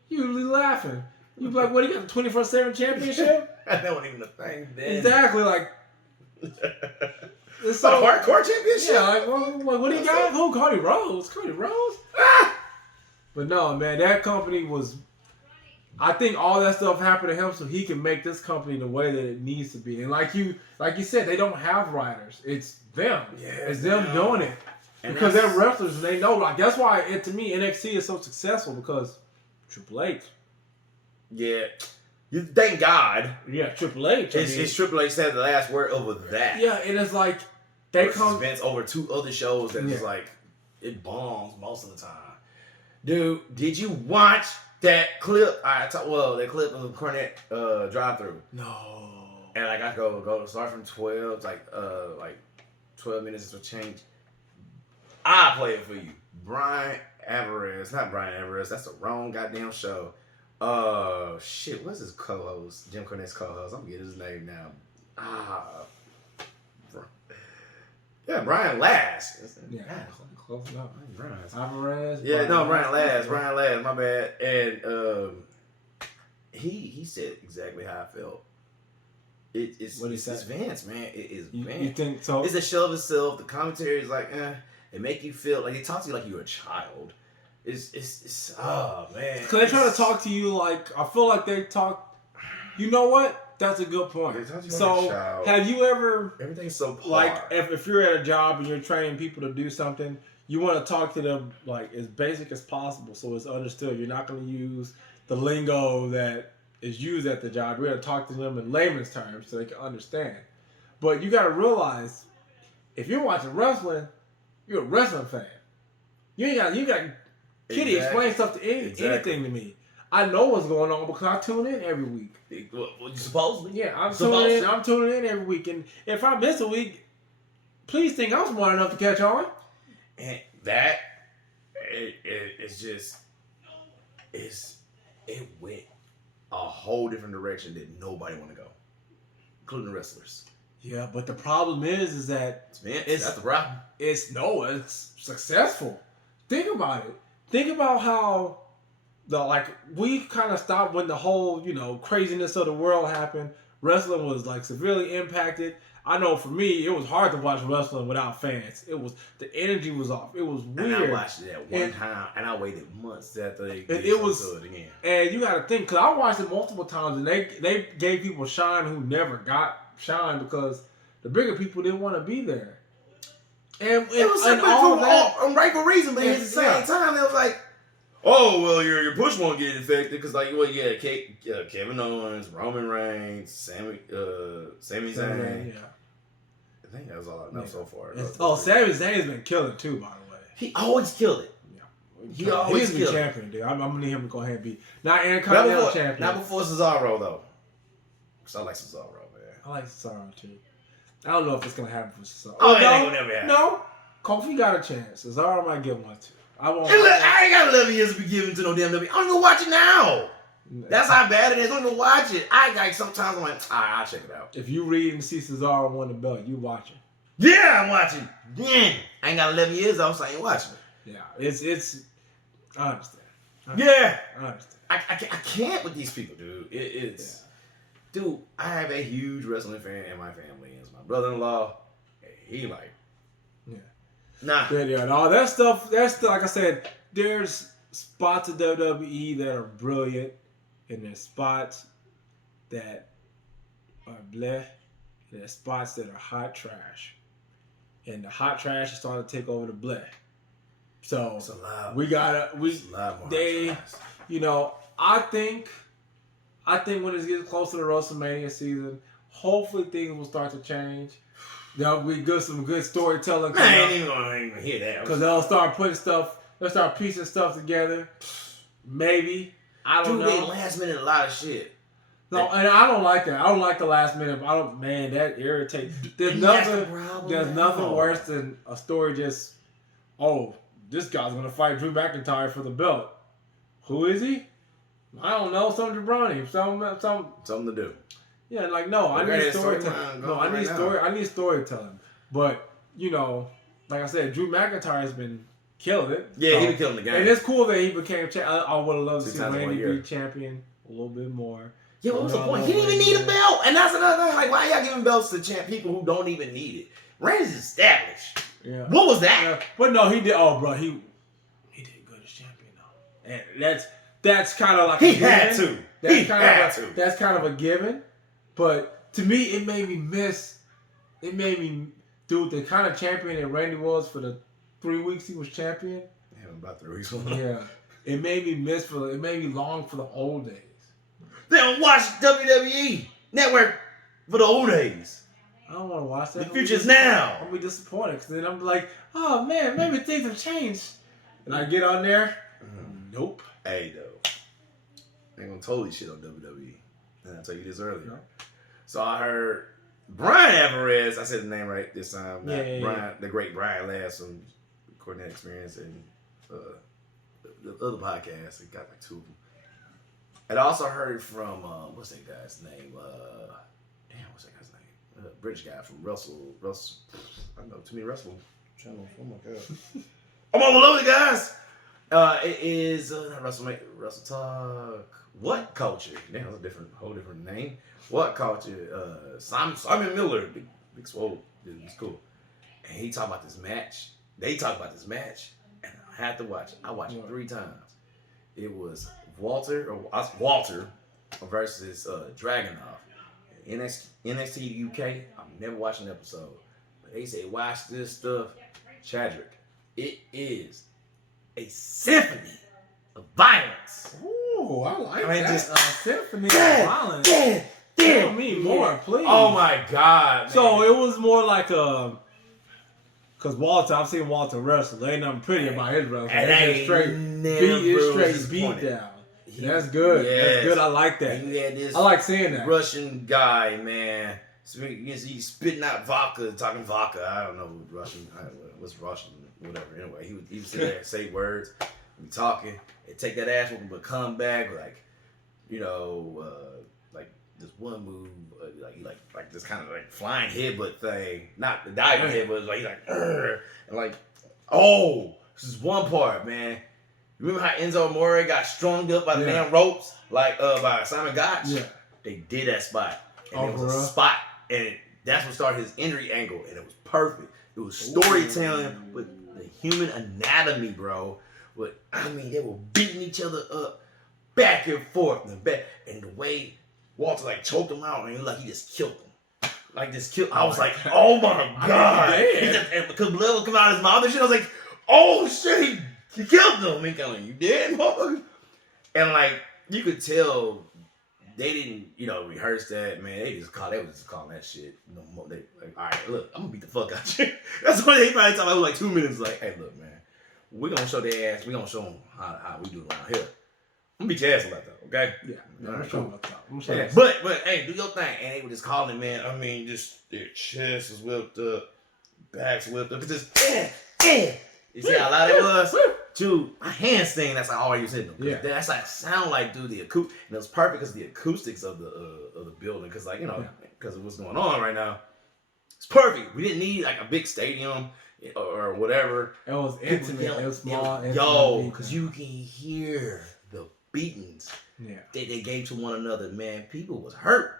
you'd be laughing. You'd be like, what, he got the 24/7 championship? That wasn't even a thing then. Exactly, like... It's a hardcore championship? Yeah, like, what do you got? Who? Cody Rhodes? Cody Rhodes? But no, man, that company was... I think all that stuff happened to him so he can make this company the way that it needs to be. And like you said, they don't have writers. It's them. Yeah, it's them doing it. And because they're wrestlers and they know. Like that's why, to me, NXT is so successful because Triple H. Yeah. You thank God. Yeah, Triple H. It's Triple H said the last word over that. Yeah, and it's like they come Vince over 2 other shows that is like it bombs most of the time. Dude, did you watch that clip? That clip of the Cornette drive-through. No. And like I go start from 12, like 12 minutes to change. I play it for you. Brian Alvarez, not Brian Alvarez. That's the wrong goddamn show. Shit, what's his co-host? Jim Cornette's co-host. I'm getting his name now. Yeah, Brian Last. Yeah, close enough. Brian Alvarez. Yeah, no, Brian Last. Brian Last. My bad. And he said exactly how I felt. It's Vince, man. It is Vince. You think so? It's a shell of itself. The commentary is like, it make you feel like they talk to you like you're a child. It's oh man. Because they try to talk to you like I feel like they talk. You know what? That's a good point. So have you ever everything's so par. Like if you're at a job and you're training people to do something, you want to talk to them like as basic as possible so it's understood. You're not going to use the lingo that is used at the job. We're going to talk to them in layman's terms so they can understand. But you got to realize if you're watching wrestling, you're a wrestling fan. You got Kitty explain stuff to anything to me. I know what's going on because I tune in every week. Well, you supposedly? Yeah, I'm tuning in every week, and if I miss a week, please think I'm smart enough to catch on. And that it's just it went a whole different direction that nobody want to go, including the wrestlers. Yeah, but the problem is that that's the problem. It's successful. Think about it. Think about how we kind of stopped when the whole craziness of the world happened. Wrestling was like severely impacted. I know for me, it was hard to watch wrestling without fans. The energy was off. It was weird. And I watched it at one time, and I waited months after they did it again. And you got to think, because I watched it multiple times, and they gave people shine who never got shine because the bigger people didn't want to be there. And it was all that on rightful reason, but at the same time, it was like, oh well, your push won't get infected because Kevin Owens, Roman Reigns, Sami Zayn. Yeah. I think that was all I know so far. Sami Zayn's been killing too, by the way. He always killed it. Yeah. He always killed it. He's the champion, dude. I'm gonna need him to go ahead and be not Intercontinental champion. Not before Cesaro though. Because I like Cesaro, man. I like Cesaro too. I don't know if it's gonna happen for Cesaro. Oh, it ain't gonna never happen. No, Kofi got a chance. Cesaro might get one too. I won't. I ain't got 11 years to be given to no damn WWE. I don't even watch it now. That's how bad it is. I don't even watch it. Sometimes I'm like, I'll check it out. If you read and see Cesaro won the belt, you watching. Yeah, I'm watching. I ain't got 11 years though, so I ain't watching it. Yeah, it's. I understand. I understand. I can't with these people, dude. Dude, I have a huge wrestling fan in my family. It's my brother-in-law. He like. Nah. Yeah, and all that stuff, like I said, there's spots of WWE that are brilliant, and there's spots that are bleh, and there's spots that are hot trash. And the hot trash is starting to take over the bleh. So I think when it gets closer to WrestleMania season, hopefully things will start to change. There'll be some good storytelling. I ain't even gonna hear that. Because they'll start piecing stuff together. Maybe. I don't know. They last minute a lot of shit. No, and I don't like that. I don't like the last minute. That irritates. There's nothing worse than a story just, this guy's gonna fight Drew McIntyre for the belt. Who is he? I don't know. Some jabroni. Something to do. Yeah, I need storytelling. I need storytelling. But like I said, Drew McIntyre has been killing it. Yeah, he been killing the game. And it's cool that he became champion. I would have loved to see Randy be champion a little bit more. Yeah, what was the point? He didn't even need a belt, and that's another thing. Like, why y'all giving belts to people who don't even need it? Randy's established. Yeah. What was that? Yeah. But no, he did. Oh, bro, he did good as champion though, and that's kind of like he had to. That's kind of a given. But to me, it made me do the kind of champion that Randy was for the 3 weeks he was champion. Yeah, about 3 weeks. Yeah. It made me long for the old days. They don't watch WWE Network for the old days. I don't want to watch that. The future's now. I'll be disappointed because then I'm like, oh man, maybe things have changed. And I get on there, nope. Hey, though, I ain't gonna totally shit on WWE. And I told you this earlier. No. So I heard Brian Alvarez. I said the name right this time. Yeah. Brian, the great Brian Last from Coordinate Experience and the other podcast. It got like 2 of them. And I also heard from what's that guy's name? What's that guy's name? British guy from Russell. I don't know too many wrestling channels. Oh my god. I'm all over the guys. It is not Russell Talk. What Culture? Damn, that's a whole different name. What Culture? Simon Miller, big swole. It's cool. And he talked about this match. They talked about this match, and I had to watch it. I watched it 3 times. It was Walter versus Dragunov. NXT UK. I'm never watching an episode, but they say watch this stuff, Chadrick. It is a symphony of violence. Ooh, I like that. Just symphony of violence. Tell me more, please. Oh my god. Man. So it was more like because Walter, I've seen Walter wrestle. There ain't nothing pretty about his wrestling. It's straight beat down. That's good. Yes. That's good. I like that. And you had this I like seeing that. Russian guy, man. He's spitting out vodka, talking vodka. I don't know what's Russian, whatever. Anyway, he would sit there and say words, be talking, and take that ass whooping, but come back like, like this one move, like this kind of like flying headbutt thing, not the diving headbutt, like he's like, and like, this is one part, man. Remember how Enzo Amore got strung up by the damn ropes, like by Simon Gotch? Yeah. They did that spot, and it was a spot, and that's what started his injury angle, and it was perfect. It was storytelling with the human anatomy, bro. But I mean, they were beating each other up, back and forth, and the way Walter like choked him out, and it looked like he just killed him. I was like, oh my god! Because blood would come out of his mouth and shit. I was like, oh shit, he killed him. He kind of, you dead, motherfucker? And like, you could tell they didn't, rehearse that, man. They was just calling that shit. They like, all right, look, I'm gonna beat the fuck out you. That's what they probably talked about. Like 2 minutes. Like, hey, look, man, we're gonna show their ass. We're gonna show them how we do it around here. I'm gonna beat your ass about that, okay? Yeah, I'm sure about that. Yeah, but hey, do your thing. And they were just calling it, man. I mean, just their chest was whipped up, backs whipped up. It's just, You see how loud it was? Dude, my hands thing, that's how I always hit them. Yeah. That's like sound like, dude, the acoustic. And it was perfect because the acoustics of the building. Because, like, because of what's going on right now. It's perfect. We didn't need, like, a big stadium or whatever. It was intimate. It was small. Because you can hear the beatings they gave to one another, man. People was hurt.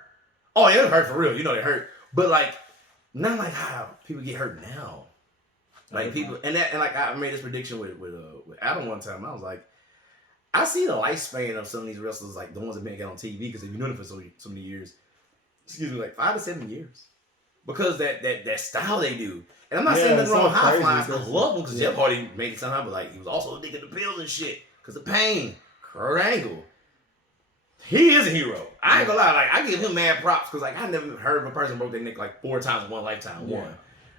Oh, yeah, it was hurt for real. They hurt. But, like, not like how people get hurt now. Like people, and like I made this prediction with Adam one time. I was like, I see the lifespan of some of these wrestlers, like the ones that make it on TV, because they've been doing it for so many years. Excuse me, like 5 to 7 years, because that style they do. And I'm not saying nothing wrong with high flyers. I love them because Jeff Hardy made it somehow, but like he was also addicted to pills and shit because of pain. Kurt Angle, he is a hero. I ain't gonna lie, like I give him mad props because like I never heard of a person broke their neck like 4 times in one lifetime. One.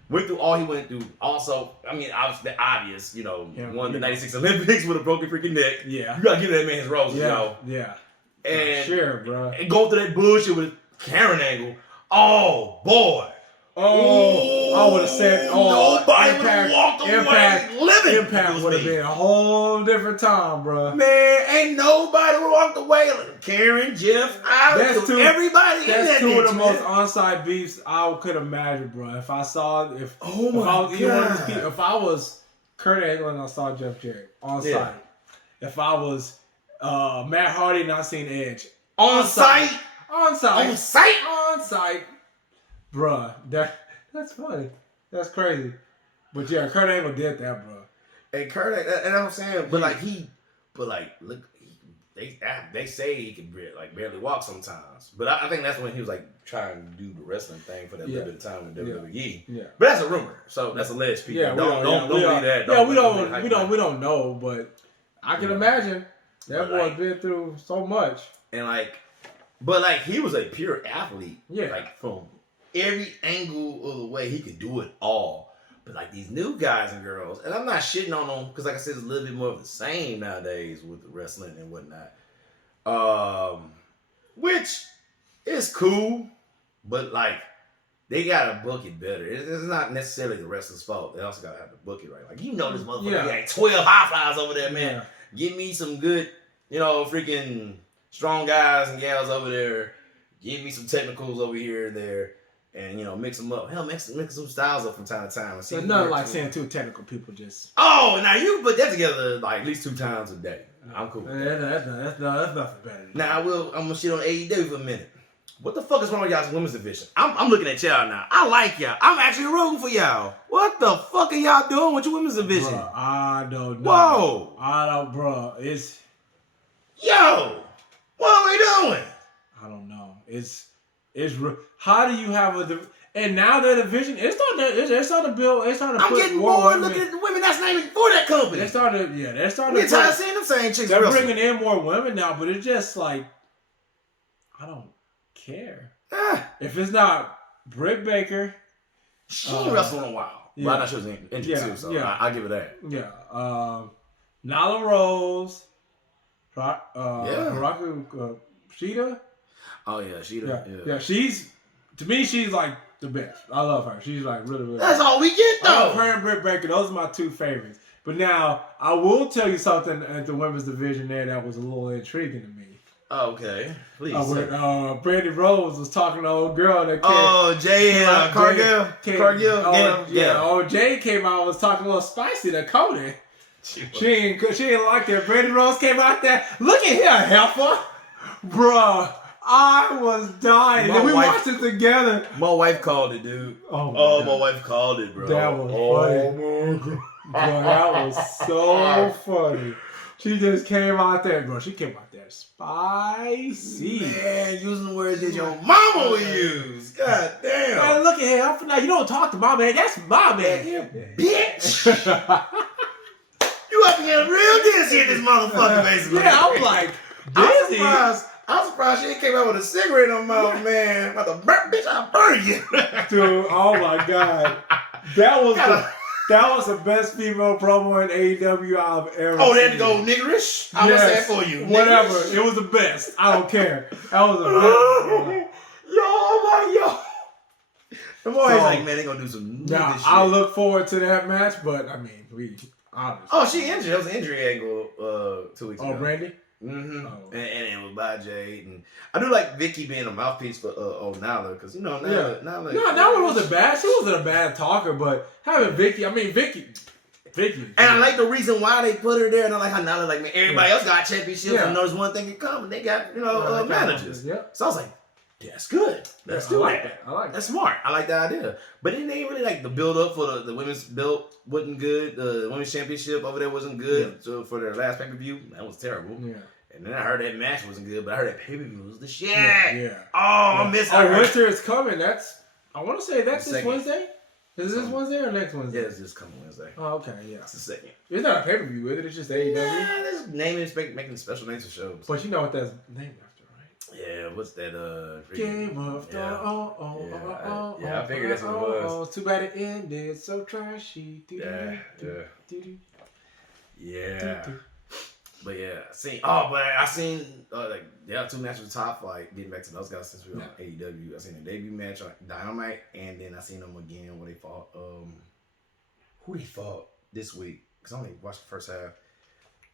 Went through all he went through. Also, I mean, obvious, won the 96 Olympics with a broken freaking neck. Yeah. You gotta give that man his roses, Yeah. And, sure, bro. And go through that bullshit with Karen Angle. Oh, boy. Oh, I would have said, nobody would have walked away living. Impact would have been a whole different time, bro. Man, ain't nobody would have walked away. Karen, Jeff, everybody in that That's 2 of the most on-site beefs I could imagine, bro. If I was Kurt Angle and I saw Jeff Jarrett on-site. If I was Matt Hardy and I seen Edge. On-site? Bruh, that's funny. That's crazy. But yeah, Kurt Angle did that, bro. And Kurt, and I'm saying, look, they say he can barely walk sometimes. But I think that's when he was like trying to do the wrestling thing for that little bit of time in WWE. Yeah. But that's a rumor, so that's alleged. People. Yeah, don't believe that. Yeah, we don't know, but I can imagine that boy's been through so much. And but he was a pure athlete. Yeah. Like from every angle of the way he could do it all. But like these new guys and girls, and I'm not shitting on them because like I said, it's a little bit more of the same nowadays with the wrestling and whatnot. Which is cool, but like they gotta book it better. It's not necessarily the wrestler's fault. They also gotta have to book it right. Like this motherfucker got 12 high flyers over there, man. Yeah. Give me some good, freaking strong guys and gals over there. Give me some technicals over here and there. And mix them up. Hell, mix some styles up from time to time. It's nothing like saying two technical people just. Oh, now you put that together like at least 2 times a day. I'm cool. That's nothing better. Now I'm gonna shit on AEW for a minute. What the fuck is wrong with y'all's women's division? I'm looking at y'all now. I like y'all. I'm actually rooting for y'all. What the fuck are y'all doing with your women's division? Bruh, I don't know. Whoa. I don't, bro. Yo, what are we doing? I don't know. How do you have and now their division, they're starting to build, I'm getting bored looking at the women that's not even for that company. They're starting to We're tired of seeing them same chicks. They're bringing in more women now, but it's just like, I don't care. If it's not Britt Baker. She ain't wrestled in a while. Yeah. But I know she was injured too, so I'll give her that. Yeah. Nyla Rose. Hiraku Shida. Oh yeah, Shida. Yeah, to me, she's like the best. I love her. She's like really, really. That's all we get though. I love her and Britt Baker. Those are my 2 favorites. But now I will tell you something at the women's division there that was a little intriguing to me. Okay, please. Brandy Rose was talking to old girl that came. Oh, Jay Cargill. Jay came out and was talking a little spicy to Cody. She ain't like that. Brandy Rose came out there. Look at here, heifer, bruh. I was dying. We watched it together. My wife called it, dude. Oh my wife called it, bro. That was funny. Bro, that was so funny. She just came out there, bro. She came out there spicy. Man, using the words that your mama would use. God damn. Man, look at him. Now, you don't talk to my man. That's my man. Bitch. You up to get real dizzy in this motherfucker, basically. Yeah, I was like, dizzy. I'm surprised she came out with a cigarette in her mouth, man. About to burn, bitch, I'll burn you. Dude, oh my God. That was the best female promo in AEW I've ever seen. Oh, they had to go niggerish? I was that for you. Whatever. Niggerish. It was the best. I don't care. That was the best. I'm always like, man, they gonna do some nigga shit. I look forward to that match, but I mean, we obviously. Oh, she injured. That was an injury angle 2 weeks ago. Oh, Brandy? Mm-hmm. Oh. And it was by Jade. And I do like Vicky being a mouthpiece for Nyla, because Nyla. Nyla wasn't bad. She wasn't a bad talker, but having Vicky. Vicky. And I like the reason why they put her there. And I like how Nyla, like, man, everybody else got championships. And there's one thing in common. They got, managers. Yeah. So I was like, that's good. Let's do that. I like that. That's smart. I like that idea. But it ain't really like the build up for the women's belt wasn't good. The women's championship over there wasn't good. Yeah. So for their last pay-per-view, that was terrible. Yeah. And then I heard that match wasn't good, but I heard that pay-per-view was the shit. Yeah. Oh, I miss her. Winter is coming. I want to say that's this Wednesday. Is this Wednesday or next Wednesday? Yeah, it's this coming Wednesday. Oh, okay, yeah. It's the second. It's not a pay-per-view, is it? It's just AEW? Yeah, they're naming making special names for shows. But you know what that's named after, right? Yeah, what's that? Game of Thrones. I figured that's what it was. Too bad it ended so trashy. Yeah. But yeah, I seen 2 matches with Top Flight. Getting back to those guys since we were on AEW, I seen a debut match on Dynamite, and then I seen them again where they fought. Who they fought this week? Because I only watched the first half.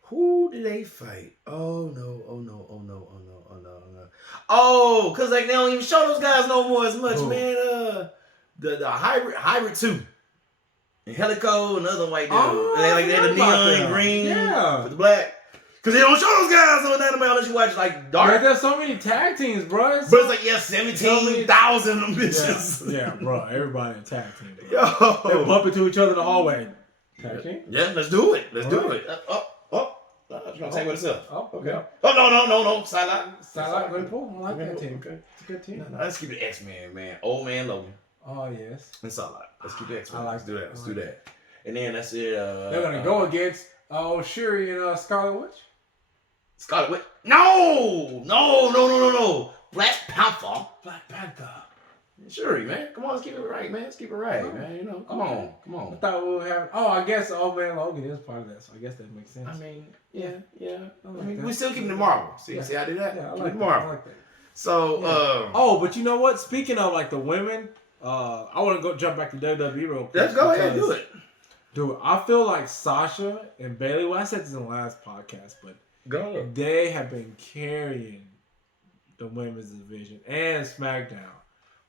Who did they fight? Oh no! Oh, because like they don't even show those guys no more as much, man. The hybrid 2. And Helico, another white dude. They had the neon and green with the black. Because they don't show those guys on Dynamite unless you watch like Dark. Yeah, there's so many tag teams, bro. But it's like, 17,000 of them bitches. Yeah, bro. Everybody in tag team. Bro. They bump into each other in the hallway. Tag team? Yeah, let's do it. Let's do it. She's gonna take with herself. Oh, Okay. yeah. Oh no. Sidelight. Good pull. I like that team. Okay. It's a good team. No, let's keep it X-Men, man. Old man Logan. Oh yes. And Sidelight. Let's keep it X-Men. I like Let's do that. that. Let's I do like that. And then that's it. They're gonna go against Shuri and Scarlet Witch. Scarlet Witch. No. Black Panther. Black Panther. Shuri, man. Come on, let's keep it right, man. Let's keep it right, Oh. man. You know, come Okay. on. I thought we would have. Oh, I guess Old Man Logan is part of that, so I guess that makes sense. I mean, yeah. I I like mean, that. we still keeping the Marvel. See how I did that? Yeah, I Keep like it that. Marvel. I like that. So, Oh, but you know what? Speaking of like the women, I want to go jump back to WWE real quick. let's go ahead and do it. Dude, I feel like Sasha and Bailey. Well, I said this in the last podcast, but Go. they have been carrying the women's division and SmackDown.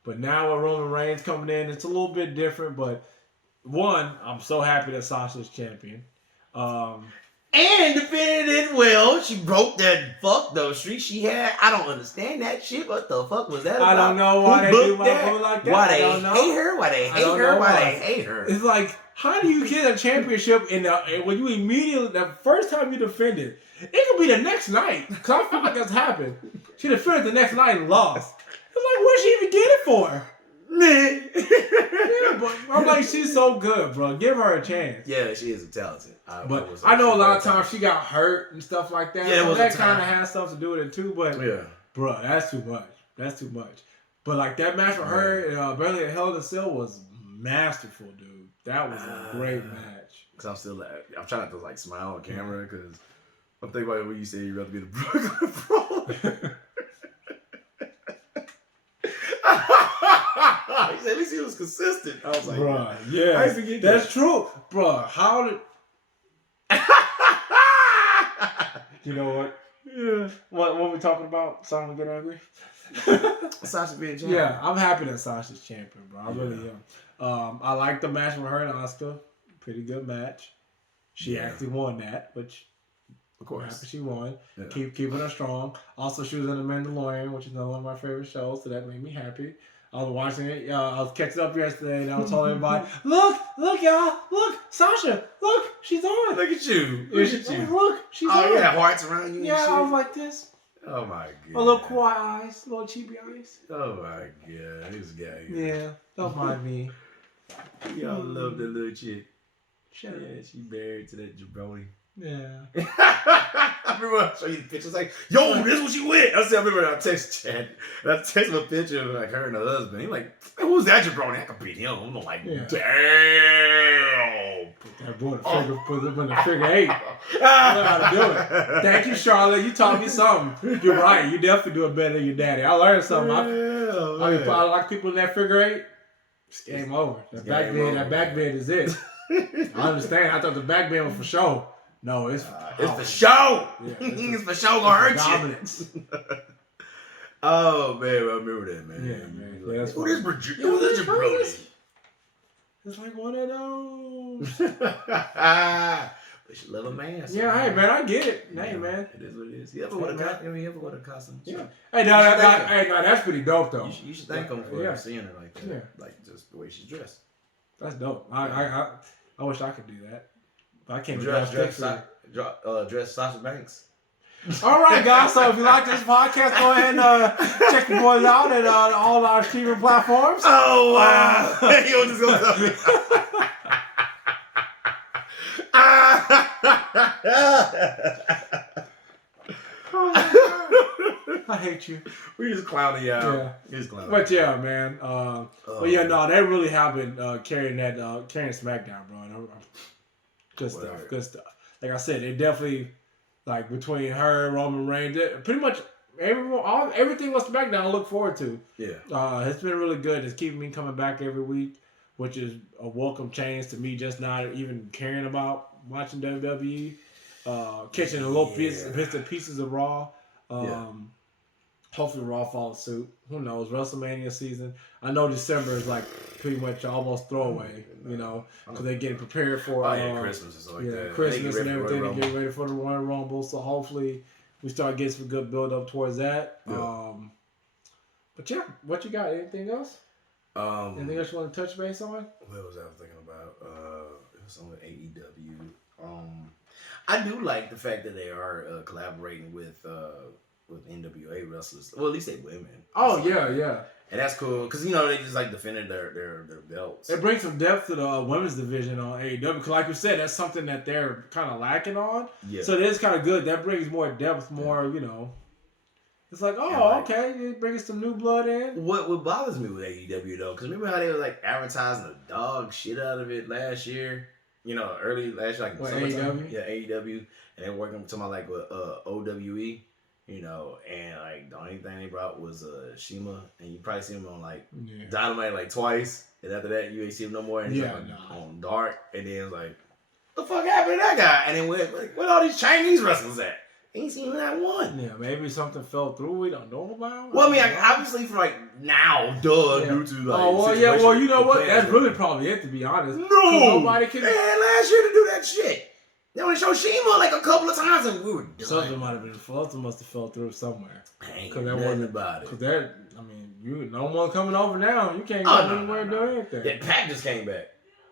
But now with Roman Reigns coming in, it's a little bit different. But one, I'm so happy that Sasha's champion. And defended it well. She broke that fuck those streak she had. I don't understand that shit. What the fuck was that about? I don't know why they do my boo like that. Why I they don't know. hate her? Why they I hate don't her? know Why why. they hate her? It's like, how do you get a championship when you immediately, the first time you defend it, it could be the next night. Because I feel like that's happened. She defended the next night and lost. It's like, where'd she even get it for? Yeah, but I'm like, she's so good, bro. Give her a chance. Yeah, she is talented. But I know a lot of times she got hurt and stuff like that. Yeah, so was that a kind of time. has stuff to do with it too. But Yeah. bro, that's too much. That's too much. But like that match with her and Bailey at Hell in a Cell was masterful, dude. That was a great match. Cause I'm still I'm trying not to like smile on camera because I'm thinking about when you say you'd rather be the Brooklyn Brawler. He said at least he was consistent. I was like, Bruh, yeah. I forget That's true. Bruh, how did... You know what? Yeah. What we talking about? Someone get angry? Sasha being champion. Yeah, I'm happy that Sasha's champion, bro. I really am. I like the match with her and Asuka. Pretty good match. She actually won that, which Of I'm happy course. she won. Yeah. Keeping her strong. Also, she was in The Mandalorian, which is another one of my favorite shows, so that made me happy. I was watching it. I was catching up yesterday, and I was telling everybody, "Look, y'all, look, Sasha, look, she's on. Look at you. Look, she's on." Oh, you had hearts around you. Yeah, and shit. I was like this. Oh my god. A little quiet eyes, little chibi eyes. Oh my god, this guy. Yeah, don't mind me. Y'all love that little chick. Shut up. Yeah, she married to that jabroni. Yeah. I remember I showed you the picture. It's like, yo, this is what she went. I remember I text Chad. And I text him a picture of like her and her husband. He's like, hey, who's that jabroni? I could beat him. I'm like, Yeah. damn. Put that boy in the figure, put him in the figure eight. I know how to do it. Thank you, Charlotte. You taught me something. You're right. You definitely do it better than your daddy. I learned something. I like people in that figure eight. It's game over. That back bend is it. I understand. I thought the back bend was for show. No, it's for show. Yeah, It's for show gonna hurt you. dominance. Oh man, I remember that, man. Yeah, man. Yeah, that's Who this Yeah, jabroni? It's like one of those. But she love a man. So Yeah, hey man, I get it. Hey man. It is what it is. You ever would have costume? Yeah. Hey, no, that's pretty dope though. You should thank him for seeing her like that. Yeah. Like just the way she's dressed. That's dope. I wish I could do that. But I can't Dress dress. Sasha Banks. All right, guys. So if you like this podcast, go ahead and check the boys out at all our streaming platforms. Oh wow! You just gonna tell me. I hate you. We just clowning you out. Yeah. We just clowning. But yeah, man. But yeah, no, they really have been carrying SmackDown, bro. And good stuff. Word. Good stuff. Like I said, it definitely like between her and Roman Reigns, pretty much everything on SmackDown I look forward to. Yeah. It's been really good. It's keeping me coming back every week, which is a welcome change to me. Just not even caring about watching WWE. Catching a little bits and pieces of Raw. Hopefully Raw follows suit. Who knows? WrestleMania season. I know December is like pretty much almost throwaway, you know, because they're getting prepared for Christmas and stuff like that. Christmas and everything. They're getting ready for the Royal Rumble. So hopefully we start getting some good build up towards that. Yeah. But yeah, what you got? Anything else? Anything else you want to touch base on? What was I thinking about? It was on AEW. I do like the fact that they are collaborating with NWA wrestlers. Well, at least they women. Oh yeah. And that's cool because they just like defended their belts. It brings some depth to the women's division on AEW because, like you said, that's something that they're kind of lacking on. Yeah. So it is kind of good. That brings more depth, more It's like, okay, it brings some new blood in. What bothers me with AEW though, because remember how they were like advertising the dog shit out of it last year. Early last year, like AEW. Yeah, AEW, and they were working to my like with OWE. And like the only thing they brought was Shima, and you probably see him on like Dynamite like twice, and after that you ain't see him no more. And he's on Dark, and then it's like, the fuck happened to that guy? And then where all these Chinese wrestlers at? Ain't seen that one. Yeah, maybe something fell through we don't know about. Well, I mean, obviously for like now, due to like. Oh well, yeah. Well, you know what? That's really probably it, to be honest. No, nobody can. They had last year to do that shit. They only showed Shima like a couple of times, and we were done. Something might have been. Something must have fell through somewhere. Ain't nothing about it. Because no one coming over now. You can't go anywhere and do anything. Yeah, Pac just came back.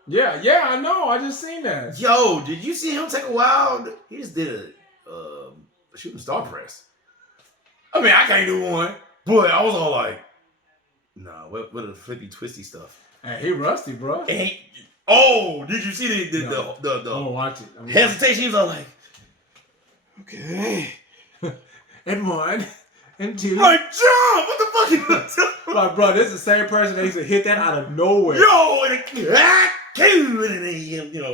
Yeah, I know. I just seen that. Yo, did you see him take a wild? He just did a shooting star press. I mean, I can't do one, but I was all like, nah, what the flippy twisty stuff? Hey, he rusty, bro. Did you see the I'm gonna watch it. hesitation? He was all like, okay. And one, and two. Like, jump! What the fuck is that? Like, bro, this is the same person that used to hit that out of nowhere. Yo, and then that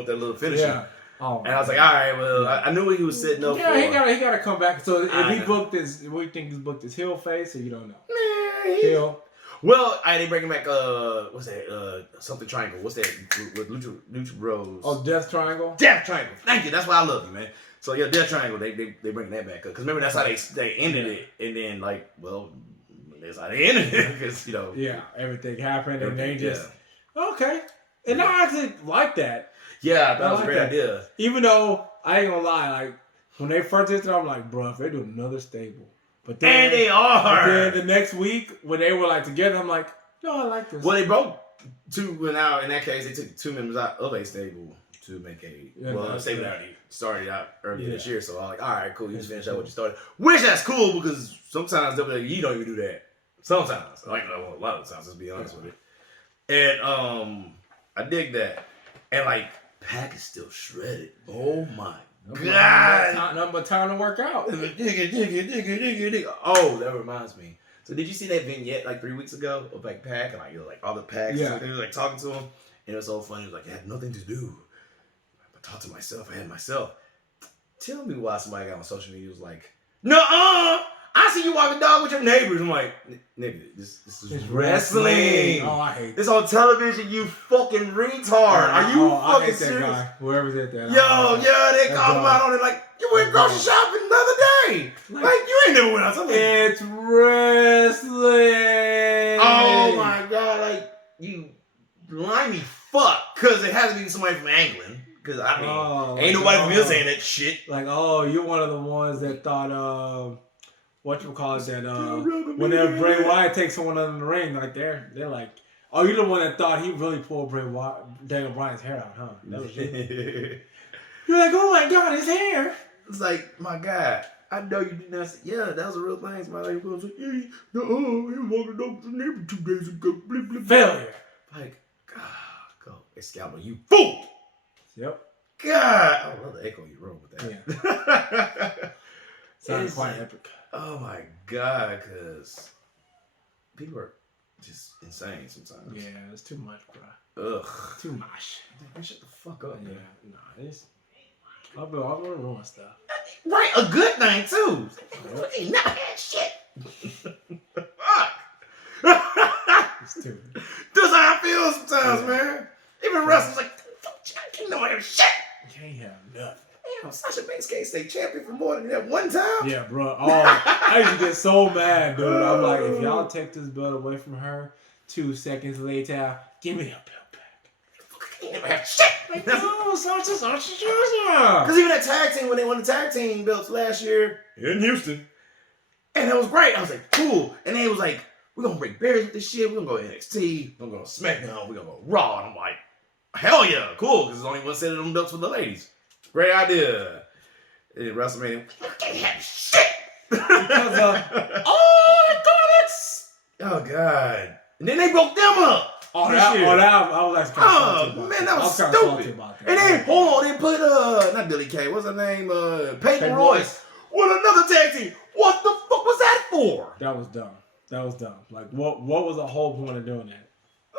little finisher. Yeah. Oh, and I was like, all right, well, I knew what he was setting up for. Yeah, he got to come back. So if he booked this, what do you think he's booked his heel face, or you don't know? Heel. Well, they bringing back what's that? Something triangle. What's that with Lucha Bros? Oh, Death Triangle. Death Triangle. Thank you. That's why I love you, man. So yeah, Death Triangle. They bringing that back up because remember that's how they ended it, and then that's how they ended it because Yeah, everything happened, and they just okay. And I actually like that. Yeah, that was a great idea. Even though I ain't gonna lie, like when they first did it, I'm like, bro, if they do another stable, but then and they are. But then the next week when they were like together, I'm like, no, I like this. Well, they broke two. Well, now in that case, they took 2 members out of a stable to make a stable that already started out earlier this year. So I'm like, all right, cool. You just finish out what you started, which that's cool because sometimes WWE don't even do that. Sometimes, like a lot of times, let's be honest with it. And I dig that, and like. Pac is still shredded. Oh my God. Nothing but time to work out. Digga. Oh, that reminds me. So did you see that vignette like 3 weeks ago of like Pac and like all the Pacs? Yeah. They were like talking to him, and it was so funny. It was like I had nothing to do but talk to myself. I had myself. Tell me why somebody got on social media was like, "Nuh-uh, I see you walking dog with your neighbors." I'm like, nigga, this is wrestling. Oh, I hate this on television, you fucking retard. Are you fucking serious? Guy. Whoever's at that. They called him out on it like, you went grocery shopping the other day. Like you ain't never went out. It's wrestling. Oh my God, like you limey fuck. Cause it has to be somebody from England. Cause I mean, ain't nobody from here saying that shit. Like, you're one of the ones that thought whatchamacallit that whenever Bray Wyatt takes someone under the ring, like they're like, oh, you're the one that thought he really pulled Daniel Bryan's hair out, huh? That was you. You're like, oh my God, his hair. It's like, my God, I know you did not say, yeah, that was a real thing. Somebody was like, he was walking over the neighbor 2 days ago. Blah, blah, blah. Failure. Like, God, go Excalibur, you fool. Yep. God, I love the echo you wrote with that. Yeah. Sounds quite epic. Oh my God, because people are just insane sometimes. Yeah, it's too much, bro. Ugh. Too much. Shut the fuck up, man. Yeah, I'll be ruin stuff. Right, a good thing, too. He never had shit. Fuck. It's stupid. That's how I feel sometimes, man. Even wrestlers like, I can't know have shit. You can't have nothing. Damn, Sasha Banks can't stay champion for more than that one time. Yeah, bro. I used to get so mad, dude. I'm like, if y'all take this belt away from her, 2 seconds later, give me that belt back. I can't never have shit. Like, no, Sasha. Because even that tag team, when they won the tag team belts last year in Houston, and it was great. I was like, cool. And then it was like, we're going to break barriers with this shit. We're going to go NXT. We're going to go SmackDown. We're going to go Raw. And I'm like, hell yeah, cool. Because there's only one set of them belts for the ladies. Great idea. in WrestleMania. You can't have shit. Because oh God. And then they broke them up. I was actually kind of salty about man, that. was I was kinda salty stupid. about that. And then, hold on, they put, not Billy Kay, what's her name? Peyton Royce with another tag team. What the fuck was that for? That was dumb. Like, what was the whole point of doing that?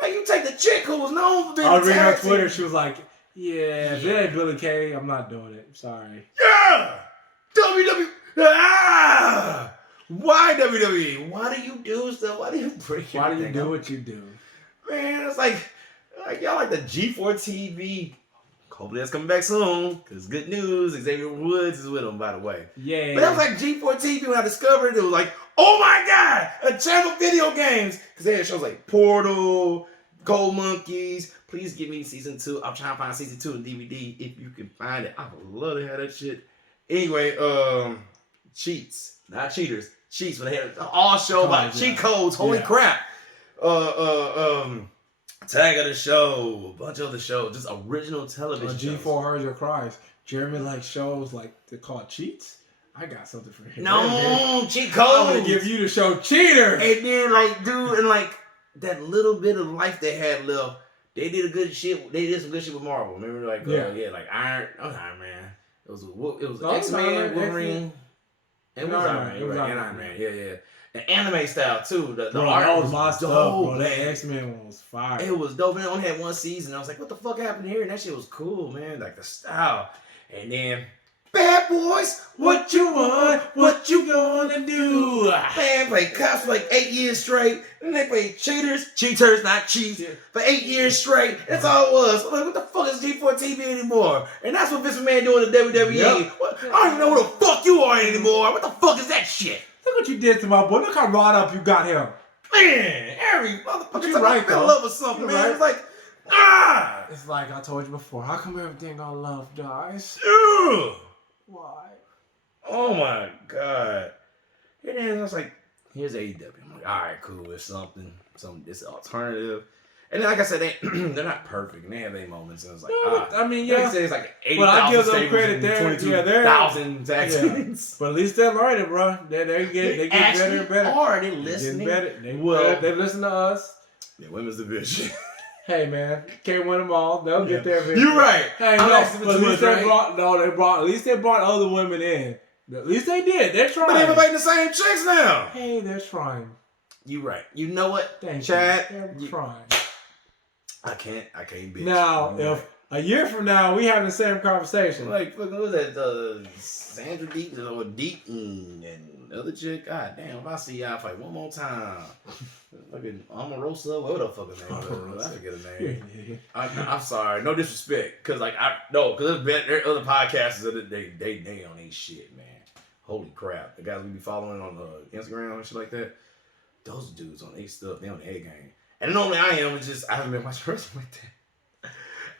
Like, you take the chick who was known for being I was reading on tag Twitter, team. she was like, if it ain't Billy Kay, I'm not doing it. Sorry. Yeah! WWE. Ah! Why WWE? Why do you do stuff? Why do you break Why do you everything do up? what you do? Man, it's like y'all like the G4 TV. Hopefully that's coming back soon. Cause good news, Xavier Woods is with them, by the way. Yeah. But that was like G4 TV when I discovered it. Was like, oh my god, a channel of video games. Cause they had shows like Portal, Gold Monkeys. Please give me season 2. I'm trying to find season 2 in DVD if you can find it. I would love to have that shit. Anyway, cheats, not cheaters. Cheats, when they had all show about cheat codes. Holy crap. Tag of the Show, a bunch of other shows, just original television shows. G4 Heard Your Cries. Jeremy likes shows like they're called cheats. I got something for him. No, cheat codes. I'm gonna give you the show Cheaters. And then and that little bit of life they had left, they did a good shit. They did some good shit with Marvel. Remember, like Iron Man. It was X-Men, Wolverine. It was Iron Man. Yeah. And anime style too. The art was my stuff, bro. That X-Men one was fire. It was dope. And it only had one season. I was like, what the fuck happened here? And that shit was cool, man. Like the style. And then Bad Boys, what you want? What you gonna do? Man, played cops for like 8 years straight. And they played cheaters, not cheats, for 8 years straight. That's all it was. I'm like, what the fuck is G4 TV anymore? And that's what Vince McMahon doing in WWE. Yep. I don't even know who the fuck you are anymore. What the fuck is that shit? Look what you did to my boy. Look how wrought up you got him. Man, every motherfucker you right, fell in love with something, man. Right. It's like, It's like I told you before. How come everything on love dies? Ugh. Why? Oh my god. And then I was like, here's AEW. I'm like, all right, cool. It's something. It's alternative. And then, like I said, they're not perfect. And they have their moments. And it's like, I mean, yeah. It's like 80,000 but I give them credit there. 22,000 accidents. But at least they're learning, bro. They get better and better. Are they listening? They listen to us. The women's division. Hey man, can't win them all. They'll get there eventually. You're right. Hey, but at least they brought other women in. At least they did. They're trying. But they're inviting the same chicks now. Hey, they're trying. You're right. You know what? Thank Chad, you. They're trying. I can't bitch. Now, if a year from now we having the same conversation. Like, what was that? Sandra Deep or Deaton and the other chick? God damn, if I see y'all fight one more time. Fucking Omarosa, what the fuck her name was? I forget her name. I'm sorry, no disrespect. Cause there's other podcasters that they on these shit, man. Holy crap. The guys we be following on Instagram and shit like that. Those dudes on their stuff, they on the A game. And normally I haven't been watching wrestling like that.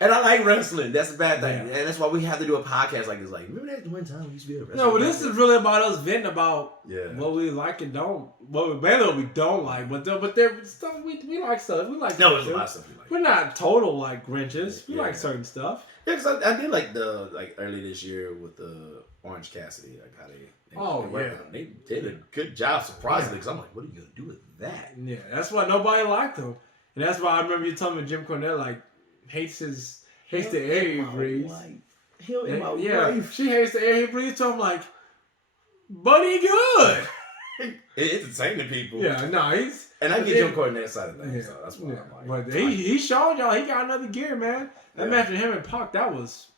And I like wrestling. That's a bad thing. Yeah. And that's why we have to do a podcast like this. Like, remember that one time we used to be a wrestler? No, but this is really about us venting about what we like and don't. What we don't like. But there's stuff we like stuff. We like there's a lot of stuff we like. We're not total like Grinches. We like certain stuff. Yeah, because I did like early this year with the Orange Cassidy, like how they did a good job surprisingly. Because I'm like, what are you gonna do with that? Yeah, that's why nobody liked him, and that's why I remember you telling me Jim Cornette like hates the air he breathes. She hates the air he breathes. So I'm like, buddy, good. It's entertaining people. Yeah, no, he's and I get Jim Cornette's side of things. So that's what I'm like. But he showed y'all he got another gear, man. That match with him and Pac, that was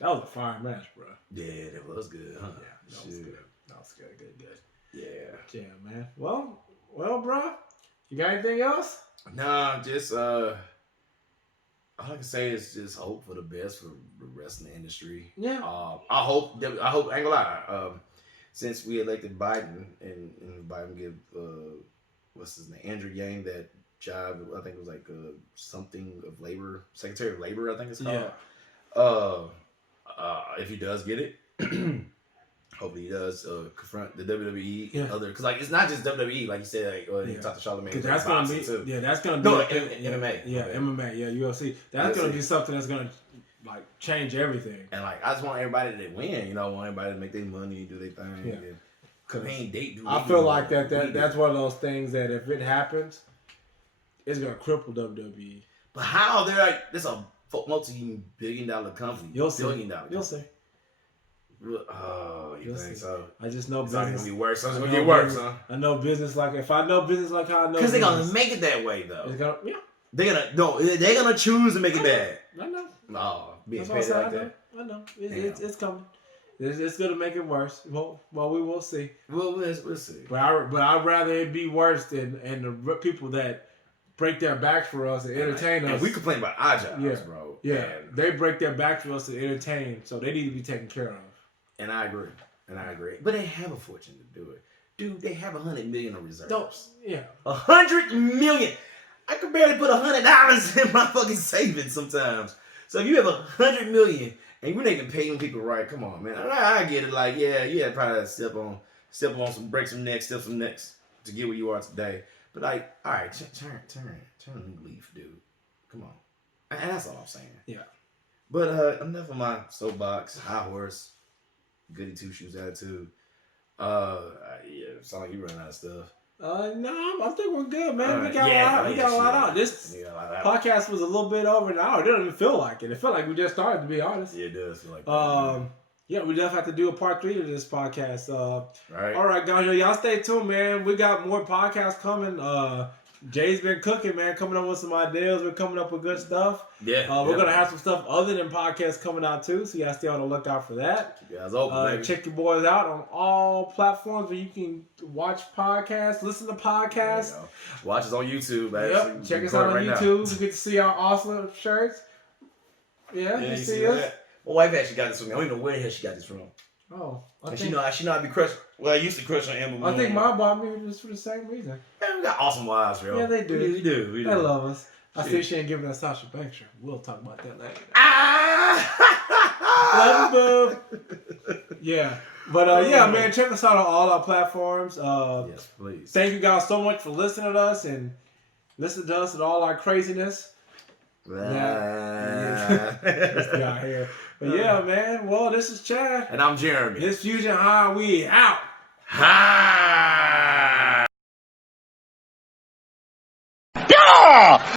a fire match, bro. Yeah, that was good, huh? Yeah, that was good. Yeah, man. Well, bro, you got anything else? Nah, just all I can say is just hope for the best for the wrestling industry. Yeah. I hope I ain't gonna lie. Since we elected Biden and Biden give what's his name, Andrew Yang, that job, I think it was like something of labor, Secretary of Labor, I think it's called. Yeah. If he does get it, hopefully he does confront the WWE and other, because like it's not just WWE, like you said, like he talked to Charlamagne. That's gonna be too. Yeah, that's gonna be MMA. Yeah, MMA. Yeah, UFC. That's gonna be something that's gonna like change everything. And like, I just want everybody to win. You know, I want everybody to make their money, do their thing. Yeah. Cause they ain't date. I feel like that's one of those things that if it happens, it's gonna cripple WWE. But how they're like, this a multi-billion-dollar company. You'll see. Billion-dollar. You'll see. Oh, you think so? I just know It's business. not gonna be worse. It's gonna get worse, huh? I know business like if I know business like how I know. Because they're business, gonna make it that way, though. It's gonna, They're gonna choose to make it bad. I know. No, being That's what paid like that. I know. It's coming. It's gonna make it worse. Well, we will see. We'll see. But I'd rather it be worse than the people that break their backs for us and entertain us. And we complain about our jobs, bro. Yeah, And they break their backs for us to entertain, so they need to be taken care of. And I agree. But they have a fortune to do it. Dude, they have $100 million in reserves. Yeah. $100 million. I could barely put $100 in my fucking savings sometimes. So if you have $100 million and you're not even paying people right, come on, man. I get it. Like, yeah, probably step on break some necks, step some necks to get where you are today. But like, all right, turn a new leaf, dude. Come on. And that's all I'm saying. Yeah. But enough of my soapbox, high horse, goody two shoes attitude. Yeah, sound like you running out of stuff. No, I think we're good, man. Right. We got a lot out. This out. podcast was a little bit over an hour. It doesn't even feel like it. It felt like we just started, to be honest. Yeah, it does feel like that. Yeah, we definitely have to do a part 3 to this podcast. Right. All right, guys, y'all stay tuned, man. We got more podcasts coming. Jay's been cooking, man, coming up with some ideas. We're coming up with good stuff. Yeah. We're going to have some stuff other than podcasts coming out, too, so you guys stay on the lookout for that. You guys open, baby. Check your boys out on all platforms where you can watch podcasts, listen to podcasts. Watch us on YouTube, baby. Yep. Check us out on YouTube. You get to see our awesome shirts. Yeah, you see us. That. My wife actually got this from me. I don't even know where the hell she got this from. Oh, She know I be crushing. Well, I used to crush on Amber. I think mom bought me just for the same reason. Man, we got awesome wives, bro. Yeah, they do. We do. They love us. I see she ain't giving us Sasha Banks shirt. We'll talk about that later. Love you, boo. Yeah. But yeah, man, check us out on all our platforms. Yes, please. Thank you guys so much for listening to us and listening to us and all our craziness. Yeah. Let's get out here. But yeah, man. Well, this is Chad. And I'm Jeremy. This Fusion High, we out. Hi.